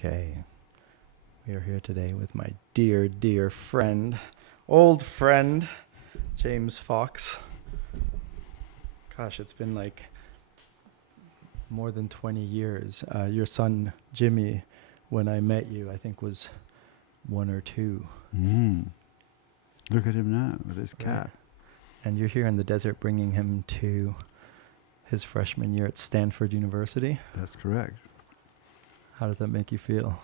Okay, we are here today with my dear, dear friend, old friend, James Fox. Gosh, it's been like more than 20 years. Your son, Jimmy, when I met you, I think was 1 or 2. Look at him now with his cat. Right. And you're here in the desert bringing him to his freshman year at Stanford University. That's correct. How does that make you feel?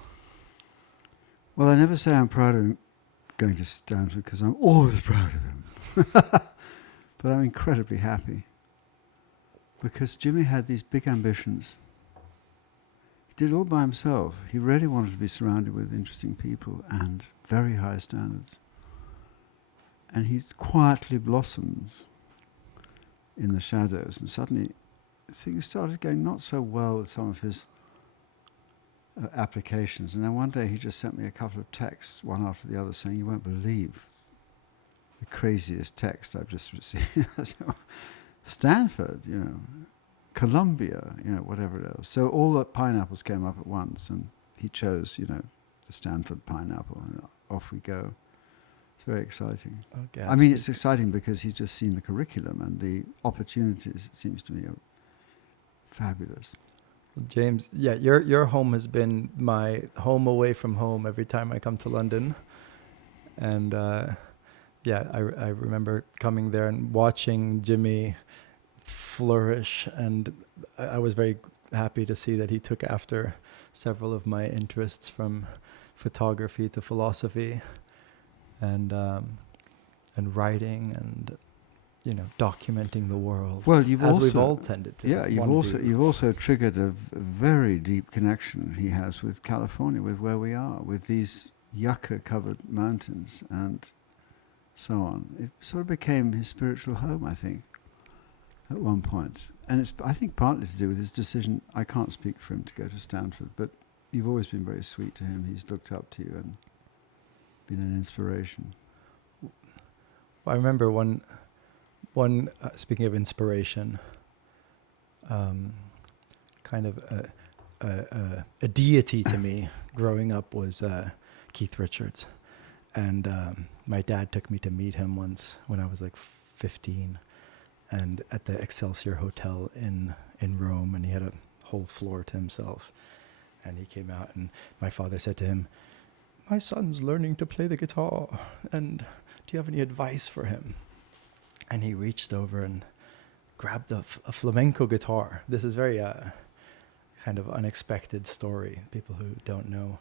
Well, I never say I'm proud of him going to Stanford because I'm always proud of him. But I'm incredibly happy because Jimmy had these big ambitions. He did it all by himself. He really wanted to be surrounded with interesting people and very high standards. And he quietly blossomed in the shadows, and suddenly things started going not so well with some of his applications. And then one day he just sent me a couple of texts, one after the other, saying, "You won't believe the craziest text I've just received." Stanford, Columbia, whatever it is. So all the pineapples came up at once, and he chose, the Stanford pineapple, and off we go. It's very exciting. Okay, I mean, it's exciting because he's just seen the curriculum, and the opportunities, it seems to me, are fabulous. James, yeah, your home has been my home away from home every time I come to London. And I remember coming there and watching Jimmy flourish, and I was very happy to see that he took after several of my interests, from photography to philosophy and writing and documenting the world. Well, we've all tended to. Yeah, you've also triggered a very deep connection he has with California, with where we are, with these yucca-covered mountains and so on. It sort of became his spiritual home, I think, at one point. And it's, I think, partly to do with his decision. I can't speak for him to go to Stanford, but you've always been very sweet to him. He's looked up to you and been an inspiration. I remember one speaking of inspiration, kind of a deity to me growing up was Keith Richards. And my dad took me to meet him once when I was like 15, and at the Excelsior Hotel in Rome, and he had a whole floor to himself. And he came out, and my father said to him, "My son's learning to play the guitar, and do you have any advice for him?" And he reached over and grabbed a flamenco guitar. This is very kind of unexpected story. People who don't know,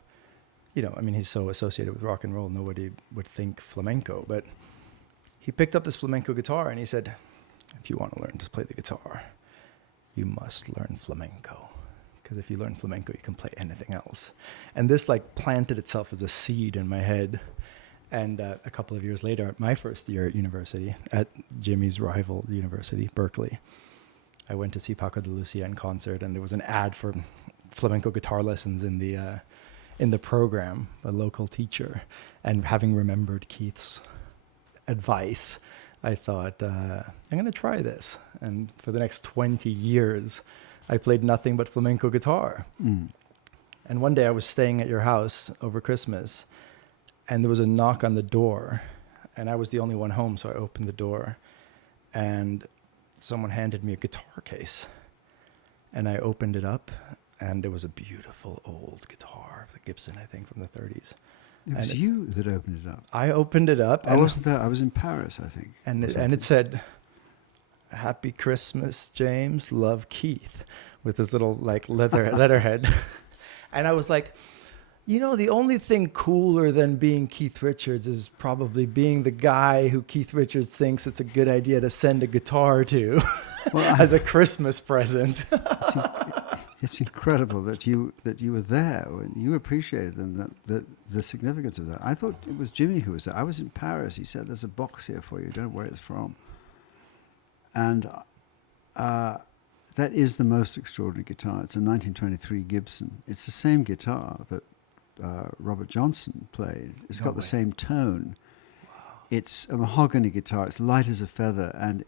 he's so associated with rock and roll, nobody would think flamenco. But he picked up this flamenco guitar and he said, "If you want to learn to play the guitar, you must learn flamenco. Because if you learn flamenco, you can play anything else." And this planted itself as a seed in my head. And a couple of years later, at my first year at university, at Jimmy's rival university, Berkeley, I went to see Paco de Lucia in concert, and there was an ad for flamenco guitar lessons in the program, a local teacher. And having remembered Keith's advice, I thought, I'm going to try this. And for the next 20 years, I played nothing but flamenco guitar. And one day I was staying at your house over Christmas, and there was a knock on the door, and I was the only one home, so I opened the door, and someone handed me a guitar case. And I opened it up, and it was a beautiful old guitar, the Gibson, I think, from the 30s. It was you that opened it up. I opened it up. I wasn't there. I was in Paris, I think. And it said, "Happy Christmas, James. Love, Keith," with this little letterhead. And I was like, the only thing cooler than being Keith Richards is probably being the guy who Keith Richards thinks it's a good idea to send a guitar to as a Christmas present. It's incredible that you were there and you appreciated them, the significance of that. I thought it was Jimmy who was there. I was in Paris. He said, "There's a box here for you. Don't know where it's from." And that is the most extraordinary guitar. It's a 1923 Gibson. It's the same guitar that Robert Johnson played. It's got the same tone. Wow. It's a mahogany guitar. It's light as a feather, and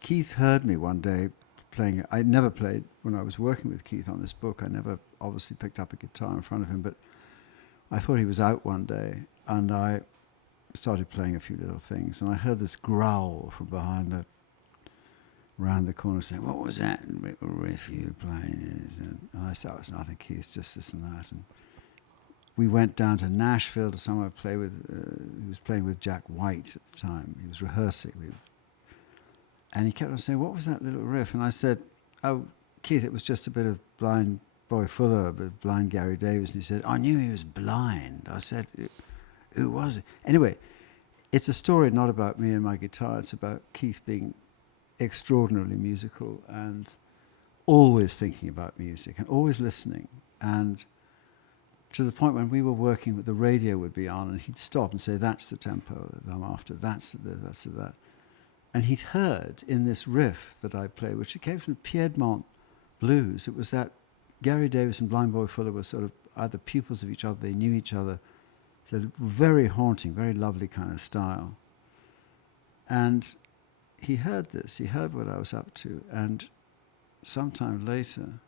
Keith heard me one day playing. I never played when I was working with Keith on this book. I never obviously picked up a guitar in front of him, but I thought he was out one day, and I started playing a few little things, and I heard this growl from round the corner saying, "What was that riff you were playing?" And I said, "Oh, it's nothing, Keith, just this and that." And we went down to Nashville to somewhere to play with, he was playing with Jack White at the time. He was rehearsing. And he kept on saying, "What was that little riff?" And I said, "Oh, Keith, it was just a bit of Blind Boy Fuller, a bit of Blind Gary Davis." And he said, "I knew he was blind." I said, "Who was it?" Anyway, it's a story not about me and my guitar. It's about Keith being extraordinarily musical and always thinking about music and always listening. And to the point when we were working, the radio would be on and he'd stop and say, "That's the tempo that I'm after, that's that." And he'd heard in this riff that I played, which it came from the Piedmont blues, it was that Gary Davis and Blind Boy Fuller were sort of either pupils of each other, they knew each other. So very haunting, very lovely kind of style. And he heard this, he heard what I was up to, and sometime later,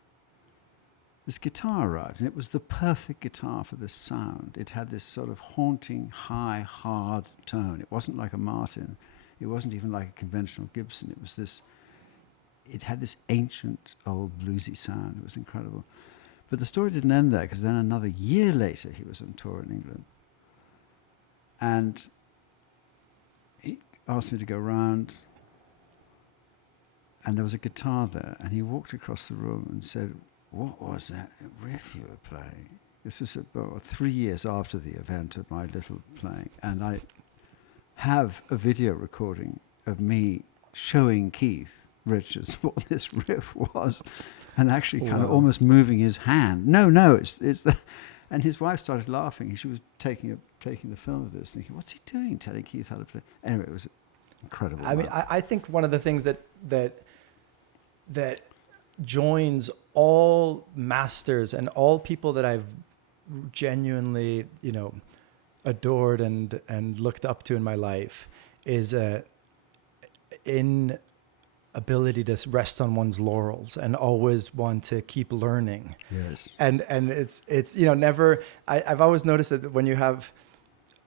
this guitar arrived, and it was the perfect guitar for this sound. It had this sort of haunting, high, hard tone. It wasn't like a Martin. It wasn't even like a conventional Gibson. It was this, it had this ancient, old bluesy sound. It was incredible. But the story didn't end there, because then another year later, he was on tour in England. And he asked me to go round, and there was a guitar there, and he walked across the room and said, "What was that riff you were playing?" This was about 3 years after the event of my little playing, and I have a video recording of me showing Keith Richards what this riff was, and actually kind of almost moving his hand. No, it's the, and his wife started laughing. She was taking the film of this, thinking, "What's he doing, telling Keith how to play?" Anyway, it was incredible. I mean, I think one of the things that joins all masters and all people that I've genuinely, adored and looked up to in my life is in ability to rest on one's laurels and always want to keep learning. Yes. And it's never. I've always noticed that when you have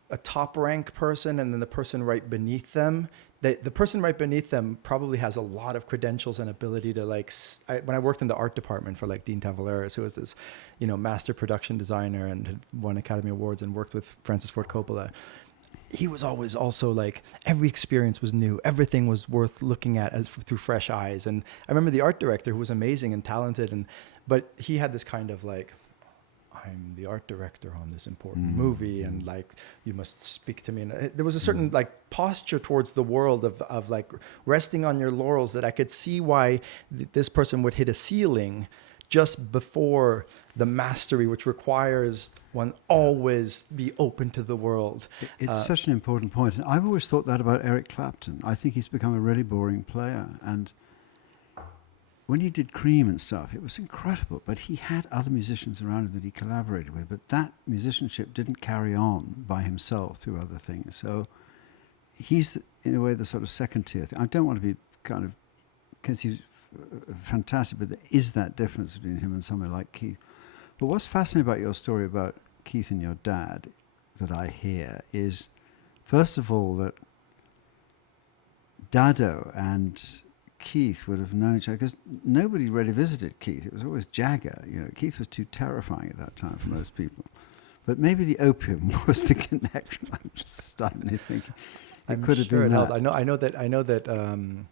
a top rank person and then the person right beneath them, the person right beneath them probably has a lot of credentials and ability to when I worked in the art department for Dean Tavaleris, who was this, master production designer and had won Academy Awards and worked with Francis Ford Coppola. He was always also every experience was new. Everything was worth looking at through fresh eyes. And I remember the art director, who was amazing and talented, but he had this kind of I'm the art director on this important movie, and you must speak to me. And there was a certain posture towards the world of resting on your laurels that I could see why this person would hit a ceiling just before the mastery, which requires one always be open to the world. It's such an important point. And I've always thought that about Eric Clapton. I think he's become a really boring player. And when he did Cream and stuff, it was incredible. But he had other musicians around him that he collaborated with. But that musicianship didn't carry on by himself through other things. So he's, in a way, the sort of second tier thing. I don't want to be because he's fantastic, but there is that difference between him and someone like Keith. But what's fascinating about your story about Keith and your dad that I hear is, first of all, that Dado and Keith would have known each other because nobody really visited Keith. It was always Jagger. Keith was too terrifying at that time for most people. But maybe the opium was the connection. I'm just suddenly thinking it could have been that. I know that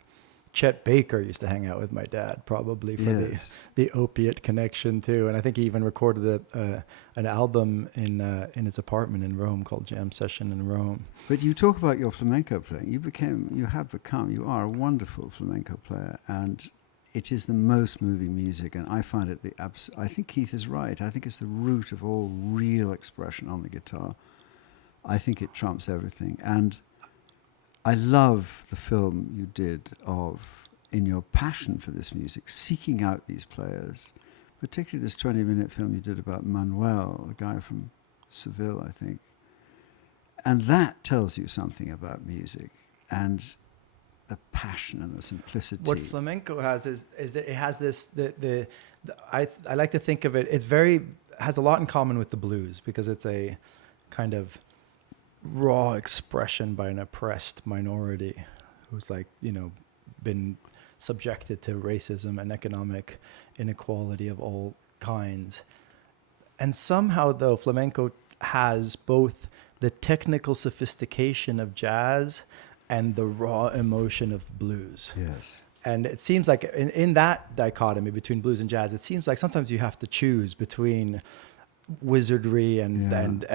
Chet Baker used to hang out with my dad, probably for the opiate connection too. And I think he even recorded an album in his apartment in Rome called Jam Session in Rome. But you talk about your flamenco playing. You are a wonderful flamenco player, and it is the most moving music. And I find it I think Keith is right. I think it's the root of all real expression on the guitar. I think it trumps everything. And I love the film you did in your passion for this music, seeking out these players, particularly this 20-minute film you did about Manuel, a guy from Seville, I think. And that tells you something about music. And the passion and the simplicity. What flamenco has is that it has this I like to think of it. Has a lot in common with the blues because it's a kind of raw expression by an oppressed minority who's been subjected to racism and economic inequality of all kinds. And somehow, though, flamenco has both the technical sophistication of jazz and the raw emotion of blues. Yes. And it seems like in that dichotomy between blues and jazz, it seems like sometimes you have to choose between wizardry and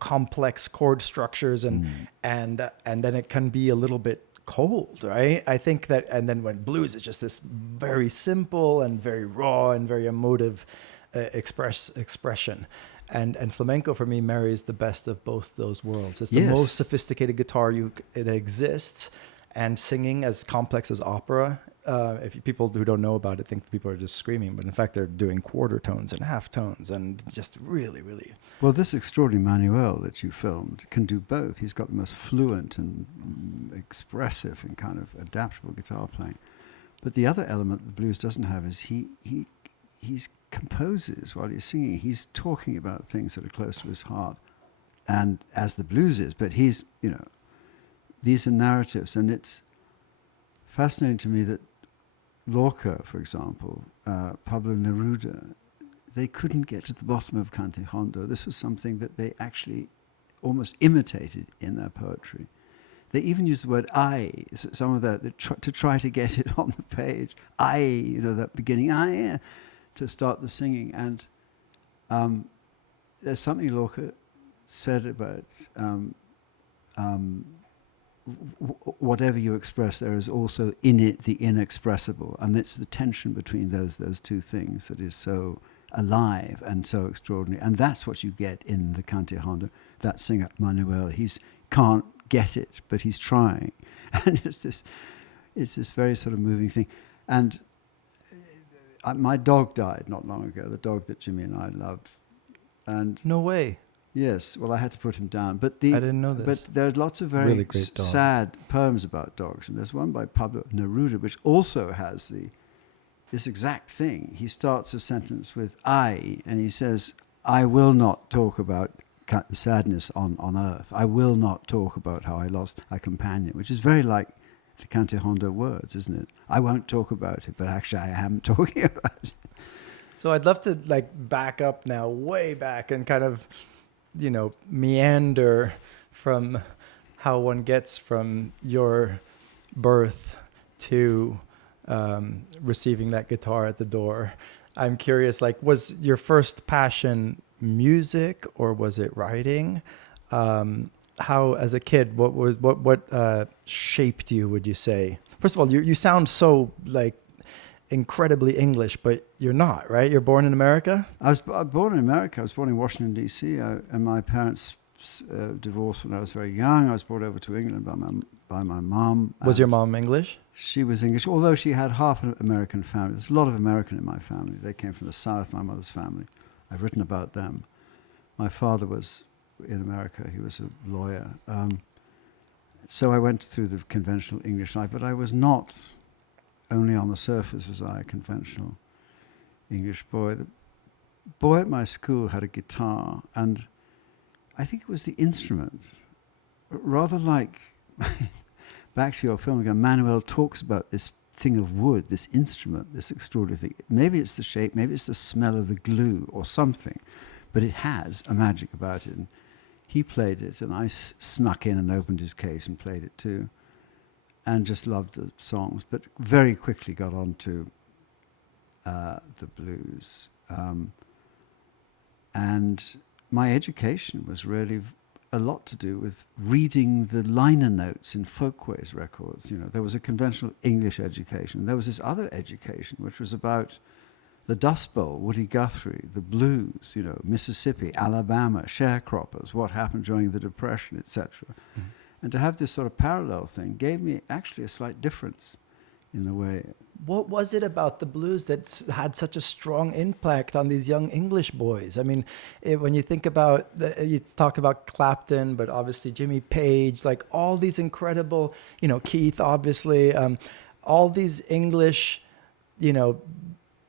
complex chord structures and then it can be a little bit cold, right? I think that, and then when blues is just this very simple and very raw and very emotive expression. And flamenco for me marries the best of both those worlds. It's the most sophisticated guitar that exists, and singing as complex as opera. People who don't know about it think people are just screaming, but in fact they're doing quarter tones and half tones and just really, really. Well, this extraordinary Manuel that you filmed can do both. He's got the most fluent and expressive and kind of adaptable guitar playing. But the other element the blues doesn't have is he composes while he's singing. He's talking about things that are close to his heart, and as the blues is, but he's, these are narratives, and it's fascinating to me that Lorca, for example, Pablo Neruda, they couldn't get to the bottom of Cante Hondo. This was something that they actually almost imitated in their poetry. They even used the word I, some of that to try to get it on the page. I, that beginning, I, to start the singing. And there's something Lorca said about whatever you express, there is also in it the inexpressible, and it's the tension between those two things that is so alive and so extraordinary. And that's what you get in the Cante Hondo. That singer Manuel, he's can't get it, but he's trying, and it's this very sort of moving thing. And my dog died not long ago, the dog that Jimmy and I loved. And no way. Yes, well, I had to put him down. But I didn't know this. But there are lots of very really sad poems about dogs, and there's one by Pablo Neruda which also has this exact thing. He starts a sentence with I, and he says, I will not talk about sadness on earth. I will not talk about how I lost a companion, which is very like the Cante Hondo words, isn't it? I won't talk about it, but actually I am talking about it. So I'd love to back up now, way back, and kind of meander from how one gets from your birth to receiving that guitar at the door. I'm curious, was your first passion music or was it writing? How, as a kid, what shaped you, would you say? First of all, you sound so incredibly English, but you're not, right? You're born in America? I was born in America. I was born in Washington, D.C., and my parents divorced when I was very young. I was brought over to England by my mom. Was your mom English? She was English, although she had half an American family. There's a lot of American in my family. They came from the South, my mother's family. I've written about them. My father was in America. He was a lawyer. So I went through the conventional English life, but I was not... Only on the surface was I a conventional English boy. The boy at my school had a guitar, and I think it was the instrument. Rather like, back to your film again, Manuel talks about this thing of wood, this instrument, this extraordinary thing. Maybe it's the shape, maybe it's the smell of the glue or something, but it has a magic about it. And he played it, and I snuck in and opened his case and played it too. And just loved the songs, but very quickly got on to the blues. And my education was really a lot to do with reading the liner notes in Folkways records. There was a conventional English education. There was this other education, which was about the Dust Bowl, Woody Guthrie, the blues, Mississippi, Alabama, sharecroppers, what happened during the Depression, etc. Mm-hmm. And to have this sort of parallel thing gave me actually a slight difference in the way what was it about the blues that had such a strong impact on these young English boys? I mean, when you think about, you talk about Clapton, but obviously Jimmy Page, like all these incredible, Keith, obviously, all these English,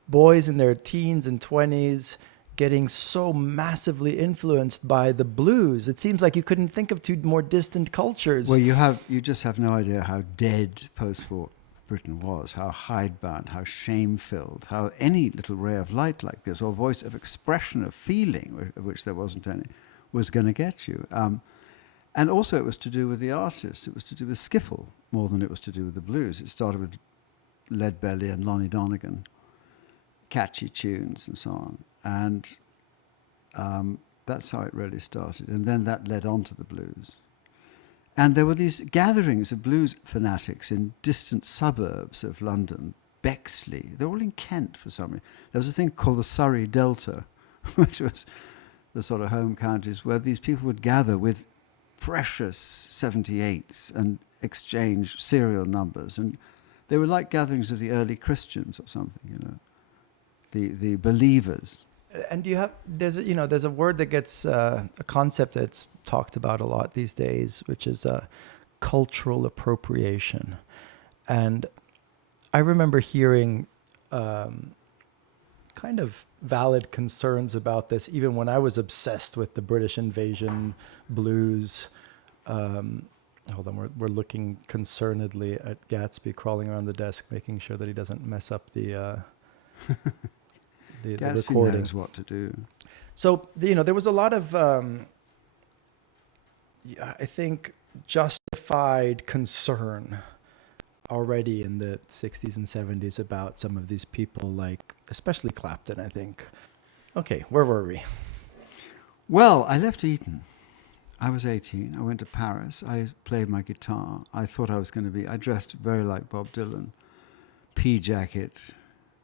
boys in their teens and 20s getting so massively influenced by the blues. It seems like you couldn't think of two more distant cultures. Well, you just have no idea how dead post-war Britain was, how hidebound, how shame-filled, how any little ray of light like this, or voice of expression, of feeling, of which there wasn't any, was going to get you. And also it was to do with the artists. It was to do with skiffle more than it was to do with the blues. It started with Leadbelly and Lonnie Donegan, catchy tunes and so on. And that's how it really started. And then that led on to the blues. And there were these gatherings of blues fanatics in distant suburbs of London, Bexley. They're all in Kent for some reason. There was a thing called the Surrey Delta, which was the sort of home counties, where these people would gather with precious 78s and exchange serial numbers. And they were like gatherings of the early Christians or something, the believers. And there's a word that gets, a concept that's talked about a lot these days, which is cultural appropriation. And I remember hearing kind of valid concerns about this, even when I was obsessed with the British invasion blues. Hold on, we're looking concernedly at Gatsby crawling around the desk, making sure that he doesn't mess up the Gatsby recording. knows what to do. So, there was a lot of, I think, justified concern already in the 60s and 70s about some of these people, like especially Clapton, I think. Okay, where were we? Well, I left Eton. I was 18. I went to Paris. I played my guitar. I thought I dressed very like Bob Dylan. Pea jacket,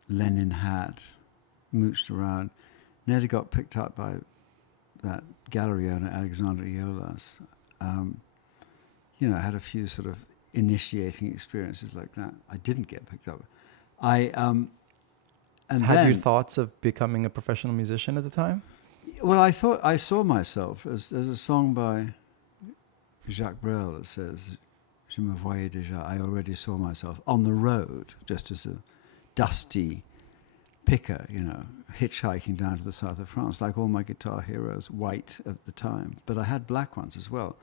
Lenin hat, mooched around. Nearly got picked up by that gallery owner, Alexander Iolas. I had a few sort of initiating experiences like that. I didn't get picked up. And Had you thoughts of becoming a professional musician at the time? Well, I saw myself as there's a song by Jacques Brel that says, "Je me voyais déjà." I already saw myself on the road, just as a dusty picker, hitchhiking down to the south of France, like all my guitar heroes, white at the time. But I had black ones as well.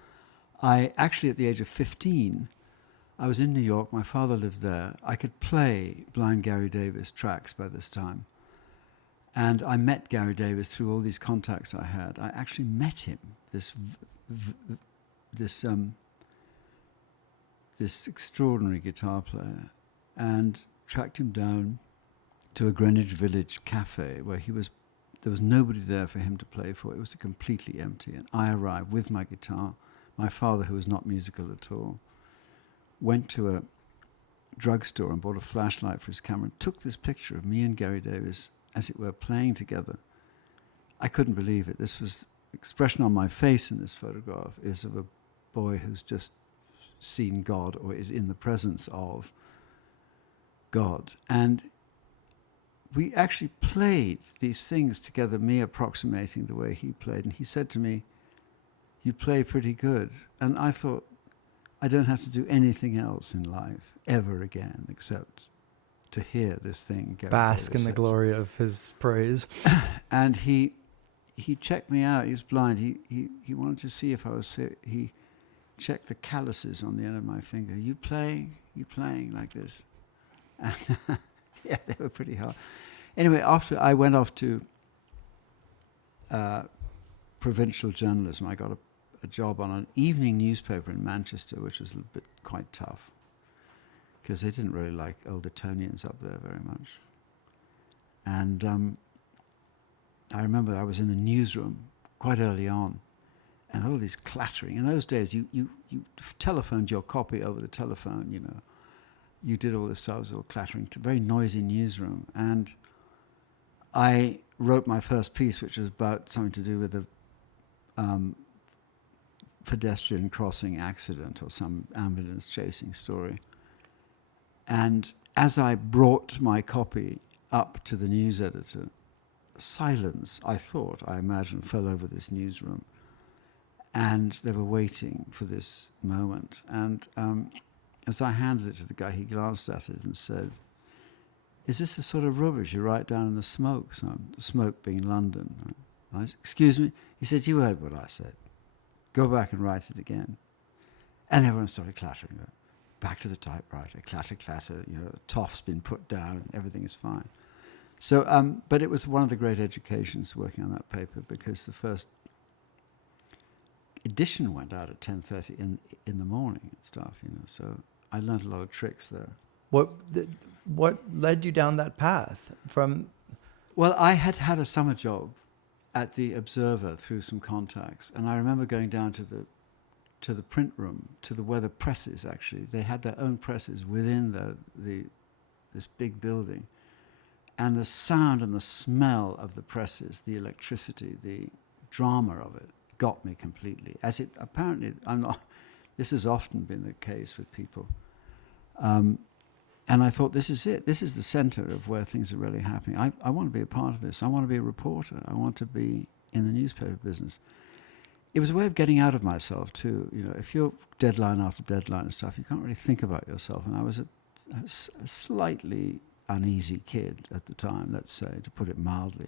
I actually, at the age of 15, I was in New York. My father lived there. I could play Blind Gary Davis tracks by this time. And I met Gary Davis through all these contacts I had. I actually met him, this extraordinary guitar player, and tracked him down to a Greenwich Village cafe where there was nobody there for him to play for. It was completely empty. And I arrived with my guitar. My father, who was not musical at all, went to a drugstore and bought a flashlight for his camera and took this picture of me and Gary Davis, as it were, playing together. I couldn't believe it. This was the expression on my face in this photograph is of a boy who's just seen God or is in the presence of God. And we actually played these things together, me approximating the way he played. And he said to me, "You play pretty good." And I thought, I don't have to do anything else in life ever again except to hear this thing. Bask in the glory of his praise. And he checked me out. He was blind. He wanted to see if I was sick. He checked the calluses on the end of my finger. You playing like this? And yeah, they were pretty hard. Anyway, after I went off to provincial journalism, I got a job on an evening newspaper in Manchester, which was a little bit quite tough, because they didn't really like old Etonians up there very much. And I remember I was in the newsroom quite early on, and all this clattering. In those days, you telephoned your copy over the telephone, You did all this stuff, it was all clattering, very noisy newsroom. And I wrote my first piece, which was about something to do with a pedestrian crossing accident or some ambulance chasing story. And as I brought my copy up to the news editor, silence, I imagined, fell over this newsroom. And they were waiting for this moment. And as I handed it to the guy, he glanced at it and said, "Is this the sort of rubbish you write down in the smoke?" So, the smoke being London. I said, "Excuse me?" He said, "You heard what I said. Go back and write it again." And everyone started clattering. Back to the typewriter, clatter, clatter. The toff's been put down. Everything is fine. So, but it was one of the great educations working on that paper, because the first edition went out at 10:30 in the morning and stuff. So I learned a lot of tricks there. What led you down that path from? Well, I had had a summer job at the Observer through some contacts, and I remember going down to the print room, where the presses actually. They had their own presses within this big building, and the sound and the smell of the presses, the electricity, the drama of it, got me completely. As it apparently, this has often been the case with people. And I thought, this is it. This is the center of where things are really happening. I want to be a part of this. I want to be a reporter. I want to be in the newspaper business. It was a way of getting out of myself too. If you're deadline after deadline and stuff, you can't really think about yourself. And I was a slightly uneasy kid at the time, let's say, to put it mildly.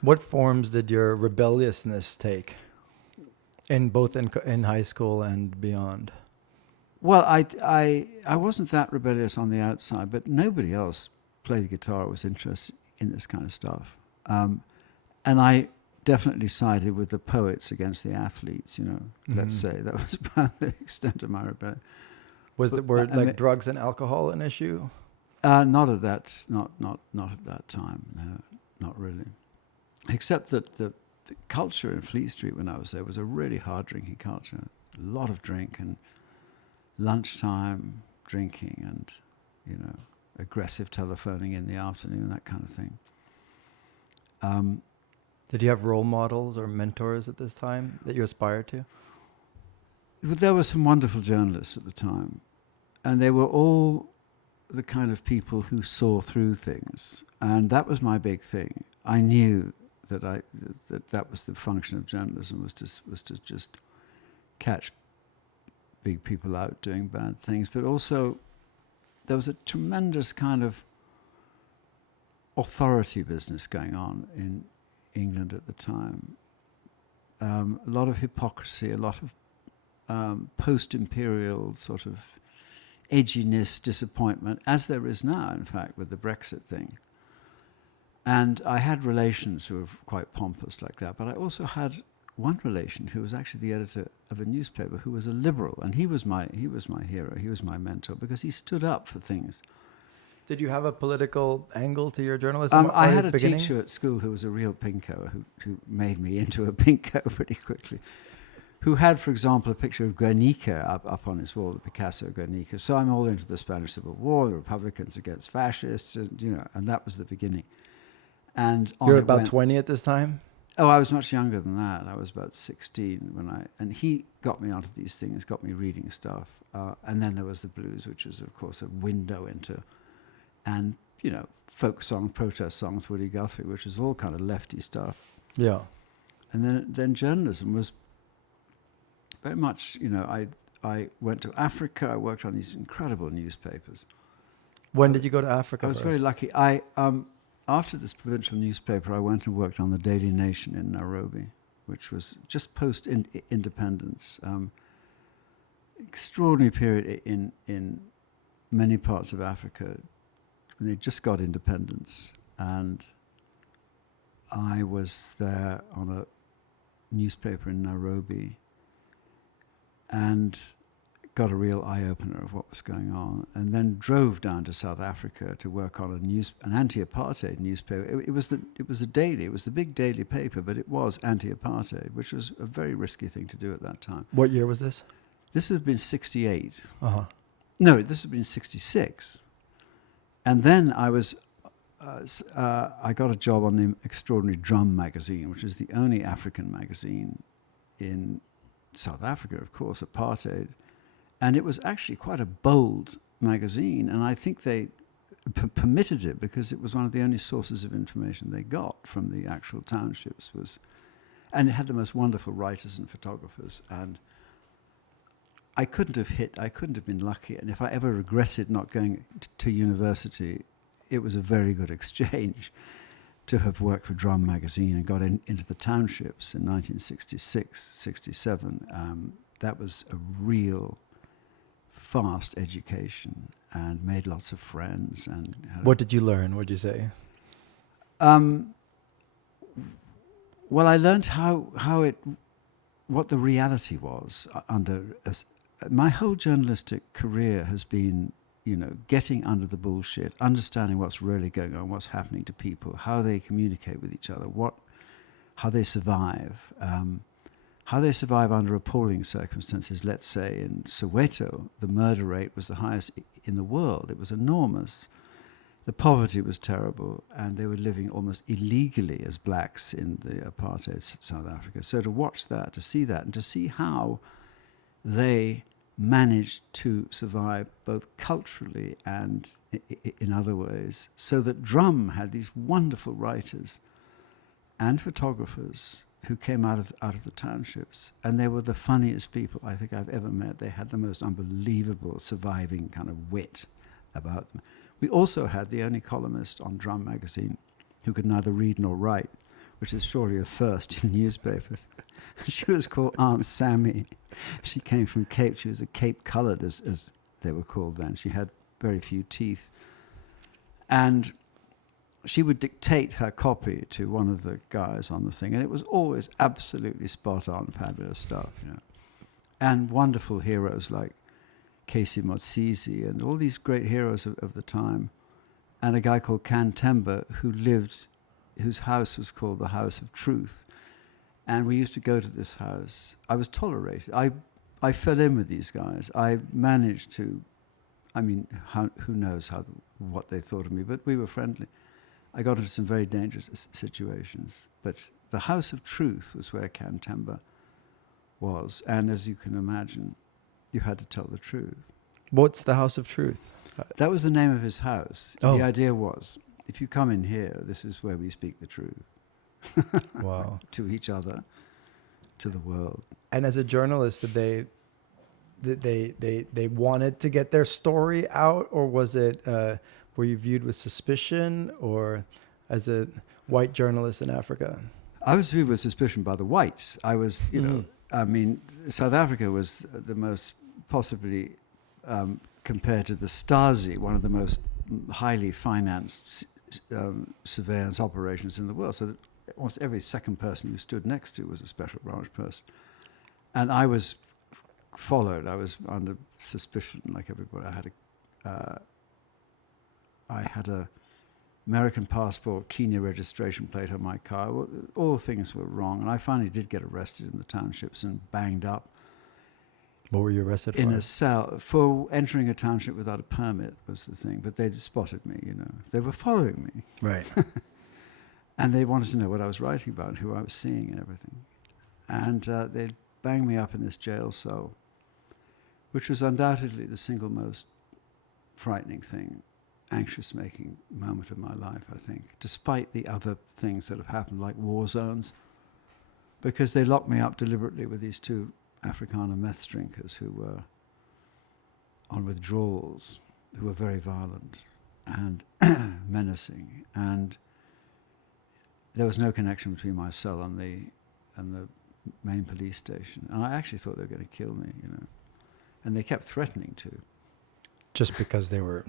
What forms did your rebelliousness take, in high school and beyond? Well, I wasn't that rebellious on the outside, but nobody else played the guitar or was interested in this kind of stuff. And I definitely sided with the poets against the athletes, let's say. That was about the extent of my rebellion. Were drugs and alcohol an issue? Not at that time, no, not really. Except that the culture in Fleet Street when I was there was a really hard drinking culture. A lot of drink and lunchtime drinking and, aggressive telephoning in the afternoon, that kind of thing. Did you have role models or mentors at this time that you aspired to? There were some wonderful journalists at the time, and they were all the kind of people who saw through things, and that was my big thing. I knew that was the function of journalism, was to just catch big people out doing bad things, but also there was a tremendous kind of authority business going on in England at the time. A lot of hypocrisy, a lot of post-imperial sort of edginess, disappointment, as there is now, in fact, with the Brexit thing. And I had relations who were quite pompous like that, but I also had one relation who was actually the editor of a newspaper who was a liberal, and he was my hero, he was my mentor, because he stood up for things. Did you have a political angle to your journalism? I had a teacher at school who was a real pinko, who made me into a pinko pretty quickly, who had, for example, a picture of Guernica up on his wall, the Picasso Guernica. So I'm all into the Spanish Civil War, the Republicans against fascists, and that was the beginning. And you were about 20 at this time? Oh, I was much younger than that. I was about 16 and he got me onto these things, got me reading stuff. And then there was the blues, which was, of course, a window into, and, folk song, protest songs, Woody Guthrie, which was all kind of lefty stuff. Yeah. And then journalism was very much, I went to Africa. I worked on these incredible newspapers. When did you go to Africa? I was very lucky. After this provincial newspaper, I went and worked on the Daily Nation in Nairobi, which was just post-independence. Extraordinary period in many parts of Africa. They just got independence, and I was there on a newspaper in Nairobi and got a real eye-opener of what was going on, and then drove down to South Africa to work on an anti-apartheid newspaper. It was a daily, it was the big daily paper, but it was anti-apartheid, which was a very risky thing to do at that time. What year was this? This would have been 68. Uh-huh. No, this would have been 66. And then I got a job on the Extraordinary Drum magazine, which is the only African magazine in South Africa, of course, apartheid. And it was actually quite a bold magazine, and I think they permitted it because it was one of the only sources of information they got from the actual townships. And it had the most wonderful writers and photographers. And I couldn't have been lucky. And if I ever regretted not going to university, it was a very good exchange to have worked for Drum magazine and got into the townships in 1966, 67. That was a real fast education and made lots of friends. And what did you learn? What did you say? Well, I learned what the reality was my whole journalistic career has been, getting under the bullshit, understanding what's really going on, what's happening to people, how they communicate with each other, how they survive, under appalling circumstances. Let's say in Soweto, the murder rate was the highest in the world. It was enormous. The poverty was terrible, and they were living almost illegally as blacks in the apartheid South Africa. So to watch that, to see that, and to see how they managed to survive both culturally and in other ways, so that Drum had these wonderful writers and photographers who came out of the townships, and they were the funniest people I think I've ever met. They had the most unbelievable surviving kind of wit about them. We also had the only columnist on Drum magazine who could neither read nor write, which is surely a first in newspapers. She was called Aunt Sammy. She came from Cape. She was a Cape coloured, as they were called then. She had very few teeth. And she would dictate her copy to one of the guys on the thing, and it was always absolutely spot on, fabulous stuff, And wonderful heroes like Casey Motsizi and all these great heroes of the time, and a guy called Kantemba whose house was called the House of Truth. And we used to go to this house. I was tolerated. I fell in with these guys. I managed to, who knows what they thought of me, but we were friendly. I got into some very dangerous situations. But the House of Truth was where Kantemba was. And as you can imagine, you had to tell the truth. What's the House of Truth? That was the name of his house. Oh. The idea was, if you come in here, this is where we speak the truth. Wow. To each other, to the world. And as a journalist, did they wanted to get their story out, or was it were you viewed with suspicion, or as a white journalist in Africa? I was viewed with suspicion by the whites. I was, South Africa was the most possibly compared to the Stasi, one of the most highly financed surveillance operations in the world. So that almost every second person you stood next to was a special branch person. And I was followed. I was under suspicion like everybody. I had a American passport, Kenya registration plate on my car. All things were wrong. And I finally did get arrested in the townships and banged up. What were you arrested for? In a cell. For entering a township without a permit was the thing. But they'd spotted me, They were following me. Right. And they wanted to know what I was writing about, who I was seeing and everything. And they'd bang me up in this jail cell, which was undoubtedly the single most frightening thing, anxious-making moment of my life, I think, despite the other things that have happened, like war zones, because they locked me up deliberately with these two Afrikaner meth drinkers who were on withdrawals, who were very violent and menacing. And there was no connection between my cell and the main police station. And I actually thought they were going to kill me, And they kept threatening to. Just because they were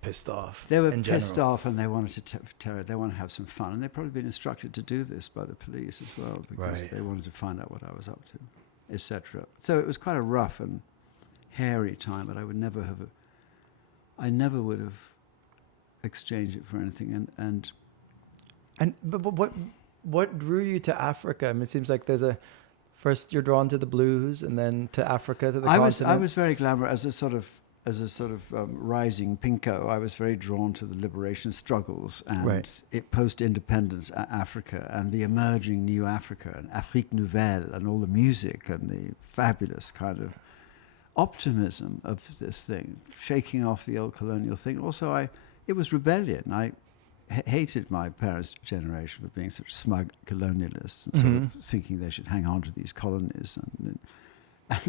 pissed off. They were pissed off, and they wanted to they want to have some fun. And they'd probably been instructed to do this by the police as well, because they wanted to find out what I was up to, etc. So it was quite a rough and hairy time, but I never would have exchanged it for anything. But what drew you to Africa? I mean, it seems like first you're drawn to the blues, and then to Africa, to the continent. I was very glamorous as a sort of rising pinko. I was very drawn to the liberation struggles and post-independence Africa and the emerging new Africa and Afrique Nouvelle and all the music and the fabulous kind of optimism of this thing, shaking off the old colonial thing. Also, I it was rebellion. I hated my parents' generation for being such smug colonialists and sort of thinking they should hang on to these colonies and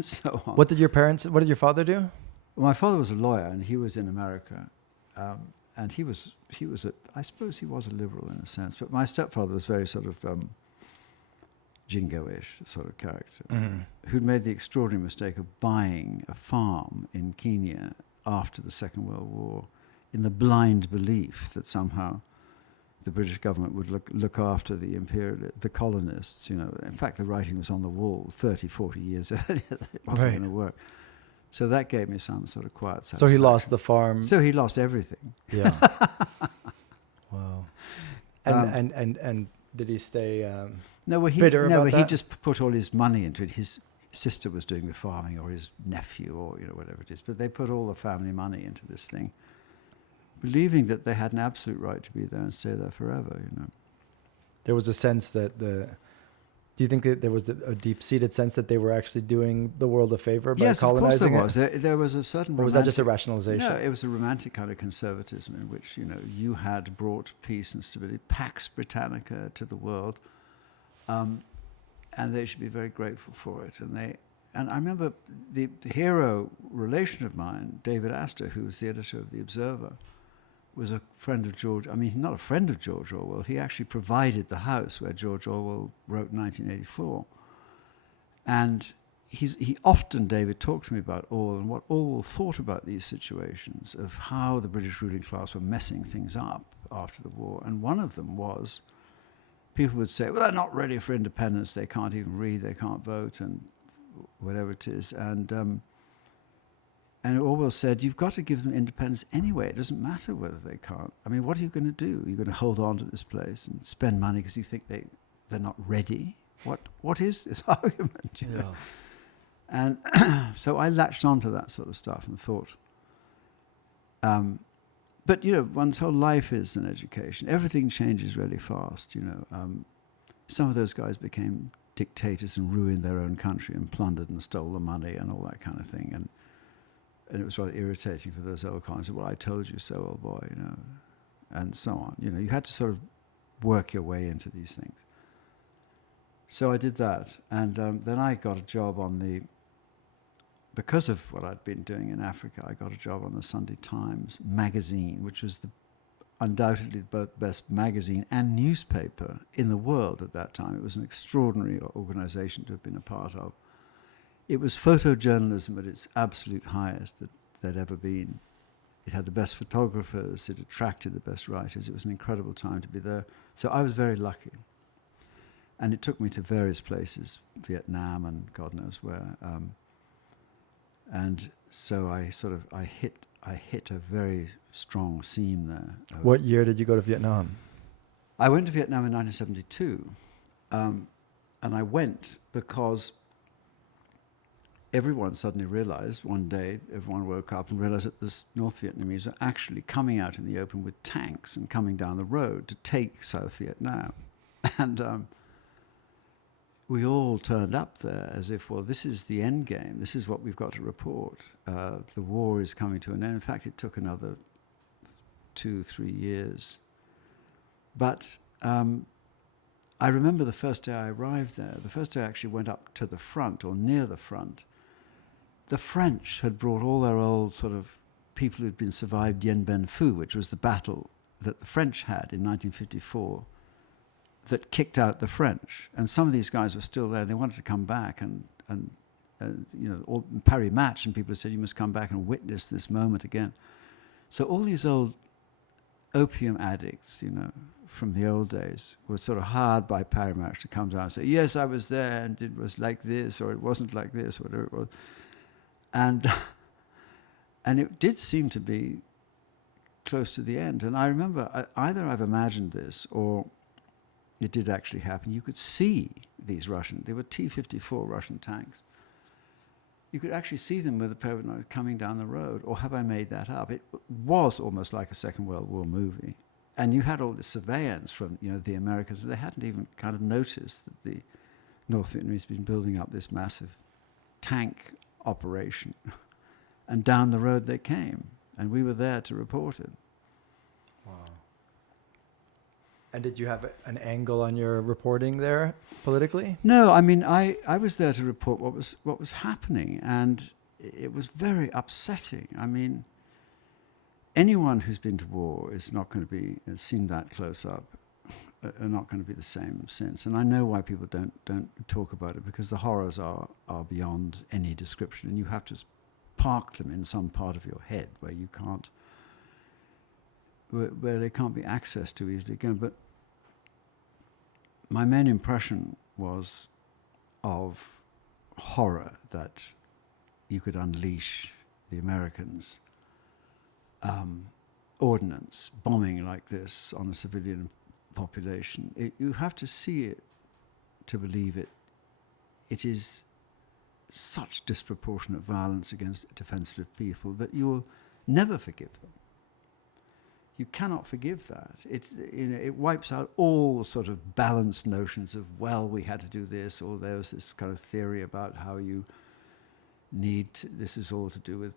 so on. What did your father do? Well, my father was a lawyer, and he was in America, and I suppose he was a liberal in a sense, but my stepfather was very sort of jingo-ish sort of character, who'd made the extraordinary mistake of buying a farm in Kenya after the Second World War, in the blind belief that somehow the British government would look after the colonists. You know, in fact, the writing was on the wall 30, 40 years earlier that it wasn't going to work. So that gave me some sort of quiet satisfaction. So he lost the farm. So he lost everything. Yeah. Wow. And did he stay bitter about that? He just put all his money into it. His sister was doing the farming, or his nephew, or whatever it is. But they put all the family money into this thing, believing that they had an absolute right to be there and stay there forever. There was a sense that do you think that there was a deep-seated sense that they were actually doing the world a favor by colonizing it? Yes, of course there was. There was a certain. Or was that just a rationalization? No, it was a romantic kind of conservatism in which you had brought peace and stability, Pax Britannica, to the world, and they should be very grateful for it. And I remember the hero relation of mine, David Astor, who was the editor of The Observer, was a friend of George. I mean, not a friend of George Orwell. He actually provided the house where George Orwell wrote 1984. And he often, David, talked to me about Orwell and what Orwell thought about these situations of how the British ruling class were messing things up after the war. And one of them was, people would say, well, they're not ready for independence. They can't even read. They can't vote, and whatever it is. And Orwell said, you've got to give them independence anyway. It doesn't matter whether they can't. I mean, what are you going to do? You're going to hold on to this place and spend money because you think they're not ready? What is this argument? You know? And so I latched onto that sort of stuff and thought, but one's whole life is an education. Everything changes really fast. Some of those guys became dictators and ruined their own country and plundered and stole the money and all that kind of thing. And it was rather irritating for those old colonists. Well, I told you so, old boy, and so on. You had to sort of work your way into these things. So I did that, and then I got a job because of what I'd been doing in Africa, I got a job on the Sunday Times magazine, which was undoubtedly the best magazine and newspaper in the world at that time. It was an extraordinary organization to have been a part of. It was photojournalism at its absolute highest that there'd ever been. It had the best photographers. It attracted the best writers. It was an incredible time to be there. So I was very lucky. And it took me to various places, Vietnam and God knows where. And so I hit a very strong seam there. What year did you go to Vietnam? I went to Vietnam in 1972. And I went because everyone suddenly realized one day, everyone woke up and realized that the North Vietnamese were actually coming out in the open with tanks and coming down the road to take South Vietnam. And we all turned up there as if, well, this is the end game. This is what we've got to report. The war is coming to an end. In fact, it took another 2-3 years. But I remember the first day I arrived there, the first day I actually went up to the front or near the front, the French had brought all their old sort of people who'd been survived Dien Bien Phu, which was the battle that the French had in 1954 that kicked out the French. And some of these guys were still there. They wanted to come back and all Paris Match, and people said, you must come back and witness this moment again. So all these old opium addicts, from the old days, were sort of hired by Paris Match to come down and say, yes, I was there, and it was like this, or it wasn't like this, whatever it was. And it did seem to be close to the end. And I remember either I've imagined this or it did actually happen. You could see these they were T-54 Russian tanks. You could actually see them with the paranoia coming down the road, or have I made that up? It was almost like a Second World War movie. And you had all this surveillance from, the Americans. They hadn't even kind of noticed that the North Vietnamese had been building up this massive tank operation. And down the road they came, and we were there to report it. And did you have an angle on your reporting there politically? No, I mean, I was there to report what was happening, and it was very upsetting. I mean, anyone who's been to war is not going to be seen that close up, are not going to be the same since. And I know why people don't talk about it, because the horrors are beyond any description, and you have to park them in some part of your head where you can't, where they can't be accessed too easily again. But my main impression was of horror that you could unleash the Americans' ordnance, bombing like this on a civilian population. You have to see it to believe it. It is such disproportionate violence against defenseless people that you will never forgive them. You cannot forgive that. It wipes out all sort of balanced notions of, well, we had to do this, or there was this kind of theory about how you need this is all to do with,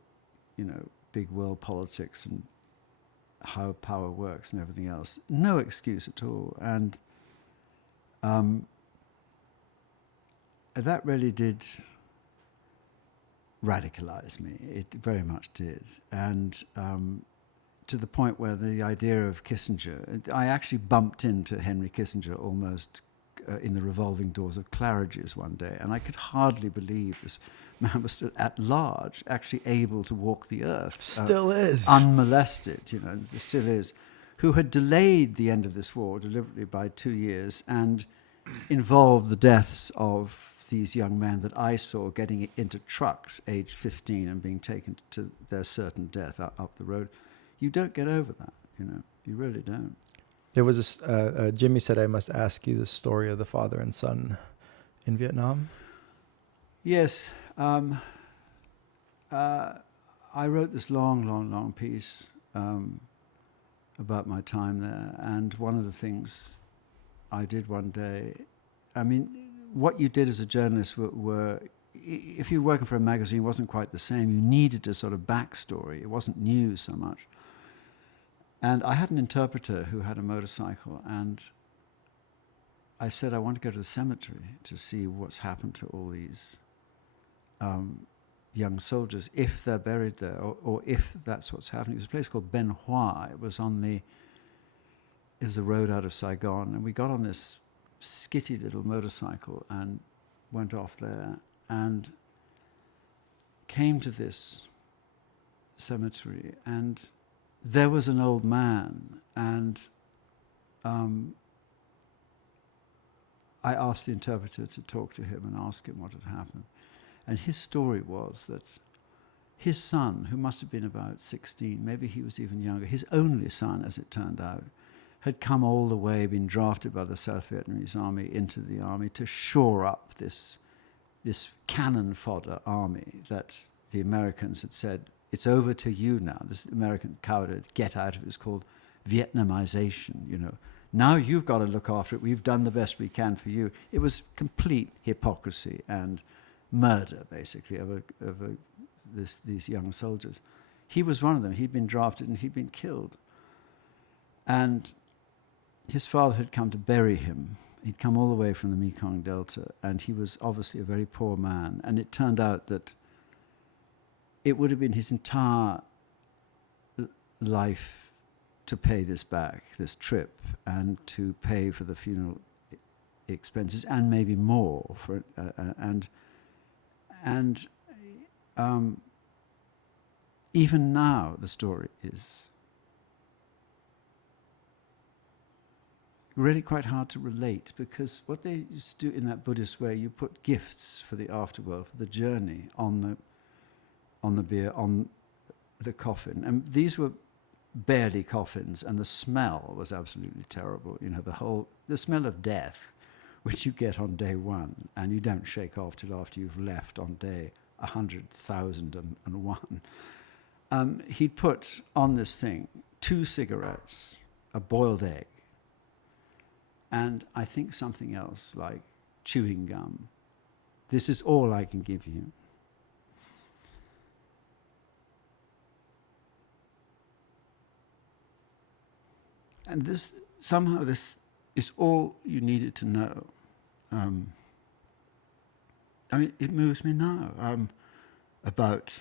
big world politics and how power works and everything else. No excuse at all. And that really did radicalize me. It very much did. And to the point where the idea of Kissinger, I actually bumped into Henry Kissinger almost in the revolving doors of Claridge's one day, and I could hardly believe this man was still at large, actually able to walk the earth. Still is. Unmolested, still is, who had delayed the end of this war deliberately by 2 years and involved the deaths of these young men that I saw getting into trucks aged 15 and being taken to their certain death up the road. You don't get over that, you really don't. There was this, Jimmy said I must ask you the story of the father and son in Vietnam. Yes. I wrote this long piece about my time there, and one of the things I did one day, I mean, what you did as a journalist were if you were working for a magazine, it wasn't quite the same. You needed a sort of backstory. It wasn't news so much. And I had an interpreter who had a motorcycle, and I said, I want to go to the cemetery to see what's happened to all these young soldiers, if they're buried there, or if that's what's happening. It was a place called Ben Hoa. It was a road out of Saigon, and we got on this skitty little motorcycle and went off there and came to this cemetery, and there was an old man, and I asked the interpreter to talk to him and ask him what had happened. And his story was that his son, who must have been about 16, maybe he was even younger, his only son, as it turned out, had come all the way, been drafted by the South Vietnamese army into the army to shore up this cannon fodder army that the Americans had said, it's over to you now. This American coward get out of it. It's called Vietnamization, Now you've got to look after it. We've done the best we can for you. It was complete hypocrisy and murder, basically, of these young soldiers. He was one of them. He'd been drafted and he'd been killed. And his father had come to bury him. He'd come all the way from the Mekong Delta, and he was obviously a very poor man. And it turned out that it would have been his entire life to pay this back, this trip, and to pay for the funeral expenses, and maybe more for even now the story is really quite hard to relate, because what they used to do in that Buddhist way, you put gifts for the afterworld, for the journey, on the bier, on the coffin. And these were barely coffins, and the smell was absolutely terrible. The smell of death, which you get on day one, and you don't shake off till after you've left on day 100,001. He'd put on this thing 2 cigarettes, a boiled egg, and I think something else like chewing gum. This is all I can give you. And this is all you needed to know. I mean, it moves me now about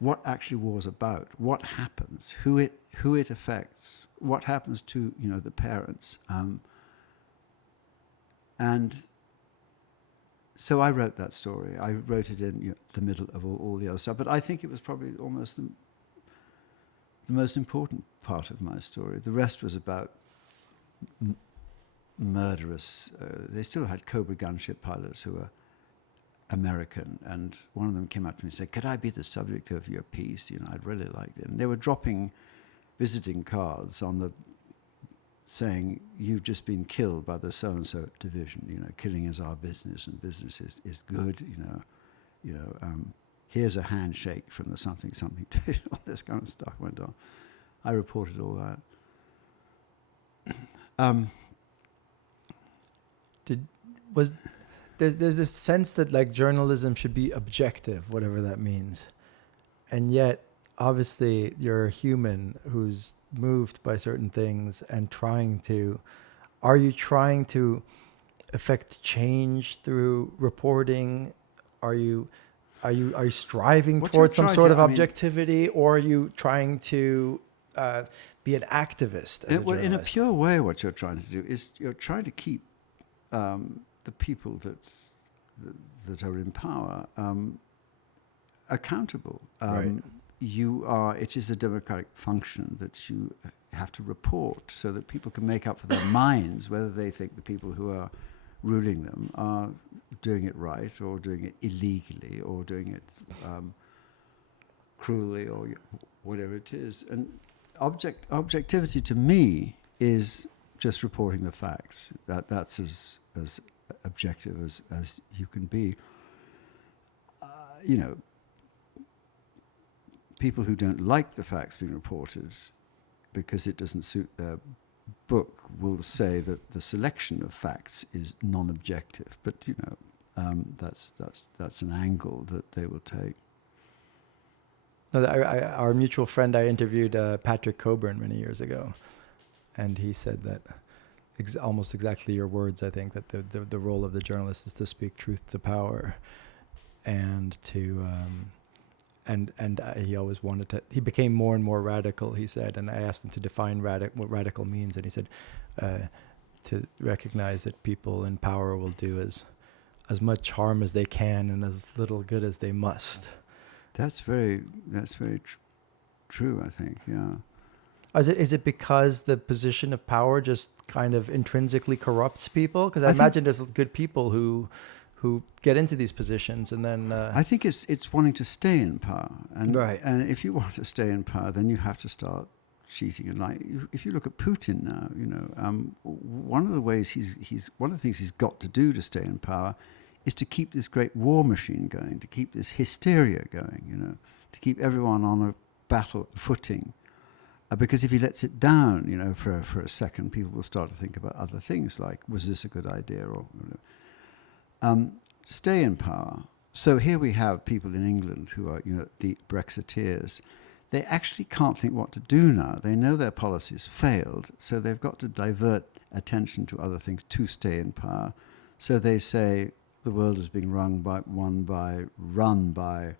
what actually war's about, what happens, who it affects, what happens to the parents, and so I wrote that story. I wrote it in the middle of all the other stuff, but I think it was probably almost the most important part of my story. The rest was about murderous. They still had Cobra gunship pilots who were American, and one of them came up to me and said, "Could I be the subject of your piece? I'd really like it." And they were dropping visiting cards on the saying, "You've just been killed by the so-and-so division. Killing is our business, and business is good. Here's a handshake from the something division." All this kind of stuff went on. I reported all that. There's this sense that like journalism should be objective, whatever that means, and yet obviously you're a human who's moved by certain things and are you trying to affect change through reporting? Are you striving towards some sort of objectivity, or are you trying to be an activist as a journalist? In a pure way, what you're trying to do is you're trying to keep the people that are in power accountable. Right. It is a democratic function that you have to report so that people can make up for their minds whether they think the people who are ruling them are doing it right or doing it illegally or doing it cruelly or whatever it is. And objectivity to me is just reporting the facts. That's as objective as you can be. People who don't like the facts being reported because it doesn't suit their book will say that the selection of facts is non-objective. But that's an angle that they will take. No, our mutual friend, I interviewed Patrick Coburn many years ago, and he said that almost exactly your words. I think that the role of the journalist is to speak truth to power, and to he always wanted to. He became more and more radical, he said, and I asked him to define what radical means, and he said to recognize that people in power will do as much harm as they can and as little good as they must. That's very true, I think. Yeah. Is it because the position of power just kind of intrinsically corrupts people? Because I imagine there's good people who get into these positions and then... I think it's wanting to stay in power. And, right. And if you want to stay in power, then you have to start cheating. And if you look at Putin now, one of the ways one of the things he's got to do to stay in power is to keep this great war machine going, to keep this hysteria going, to keep everyone on a battle footing. Because if he lets it down, for a second, people will start to think about other things like, was this a good idea? Or stay in power. So here we have people in England who are, the Brexiteers. They actually can't think what to do now. They know their policies failed, so they've got to divert attention to other things to stay in power. So they say the world is being run by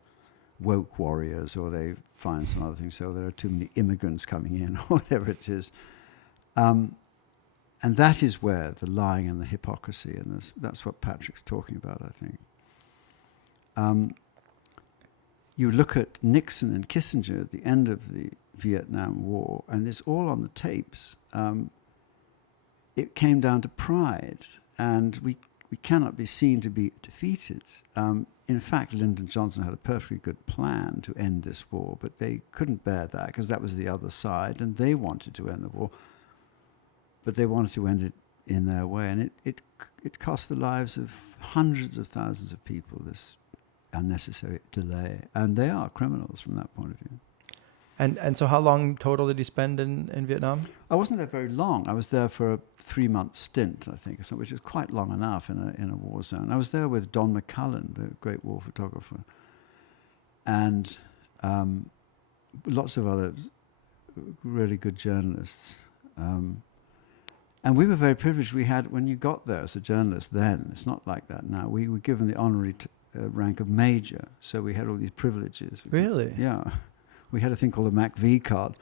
woke warriors, or they find some other things. So there are too many immigrants coming in, or whatever it is. And that is where the lying and the hypocrisy, and that's what Patrick's talking about, I think. You look at Nixon and Kissinger at the end of the Vietnam War, and it's all on the tapes. It came down to pride, and we cannot be seen to be defeated. In fact, Lyndon Johnson had a perfectly good plan to end this war, but they couldn't bear that because that was the other side, and they wanted to end the war, but they wanted to end it in their way, and it cost the lives of hundreds of thousands of people, this unnecessary delay, and they are criminals from that point of view. And so how long total did you spend in Vietnam? I wasn't there very long. I was there for a 3-month stint, I think, which is quite long enough in a war zone. I was there with Don McCullen, the great war photographer, and lots of other really good journalists. And we were very privileged. We had, when you got there as a journalist then, it's not like that now, we were given the honorary rank of major, so we had all these privileges. Really? Yeah. We had a thing called a MacV card,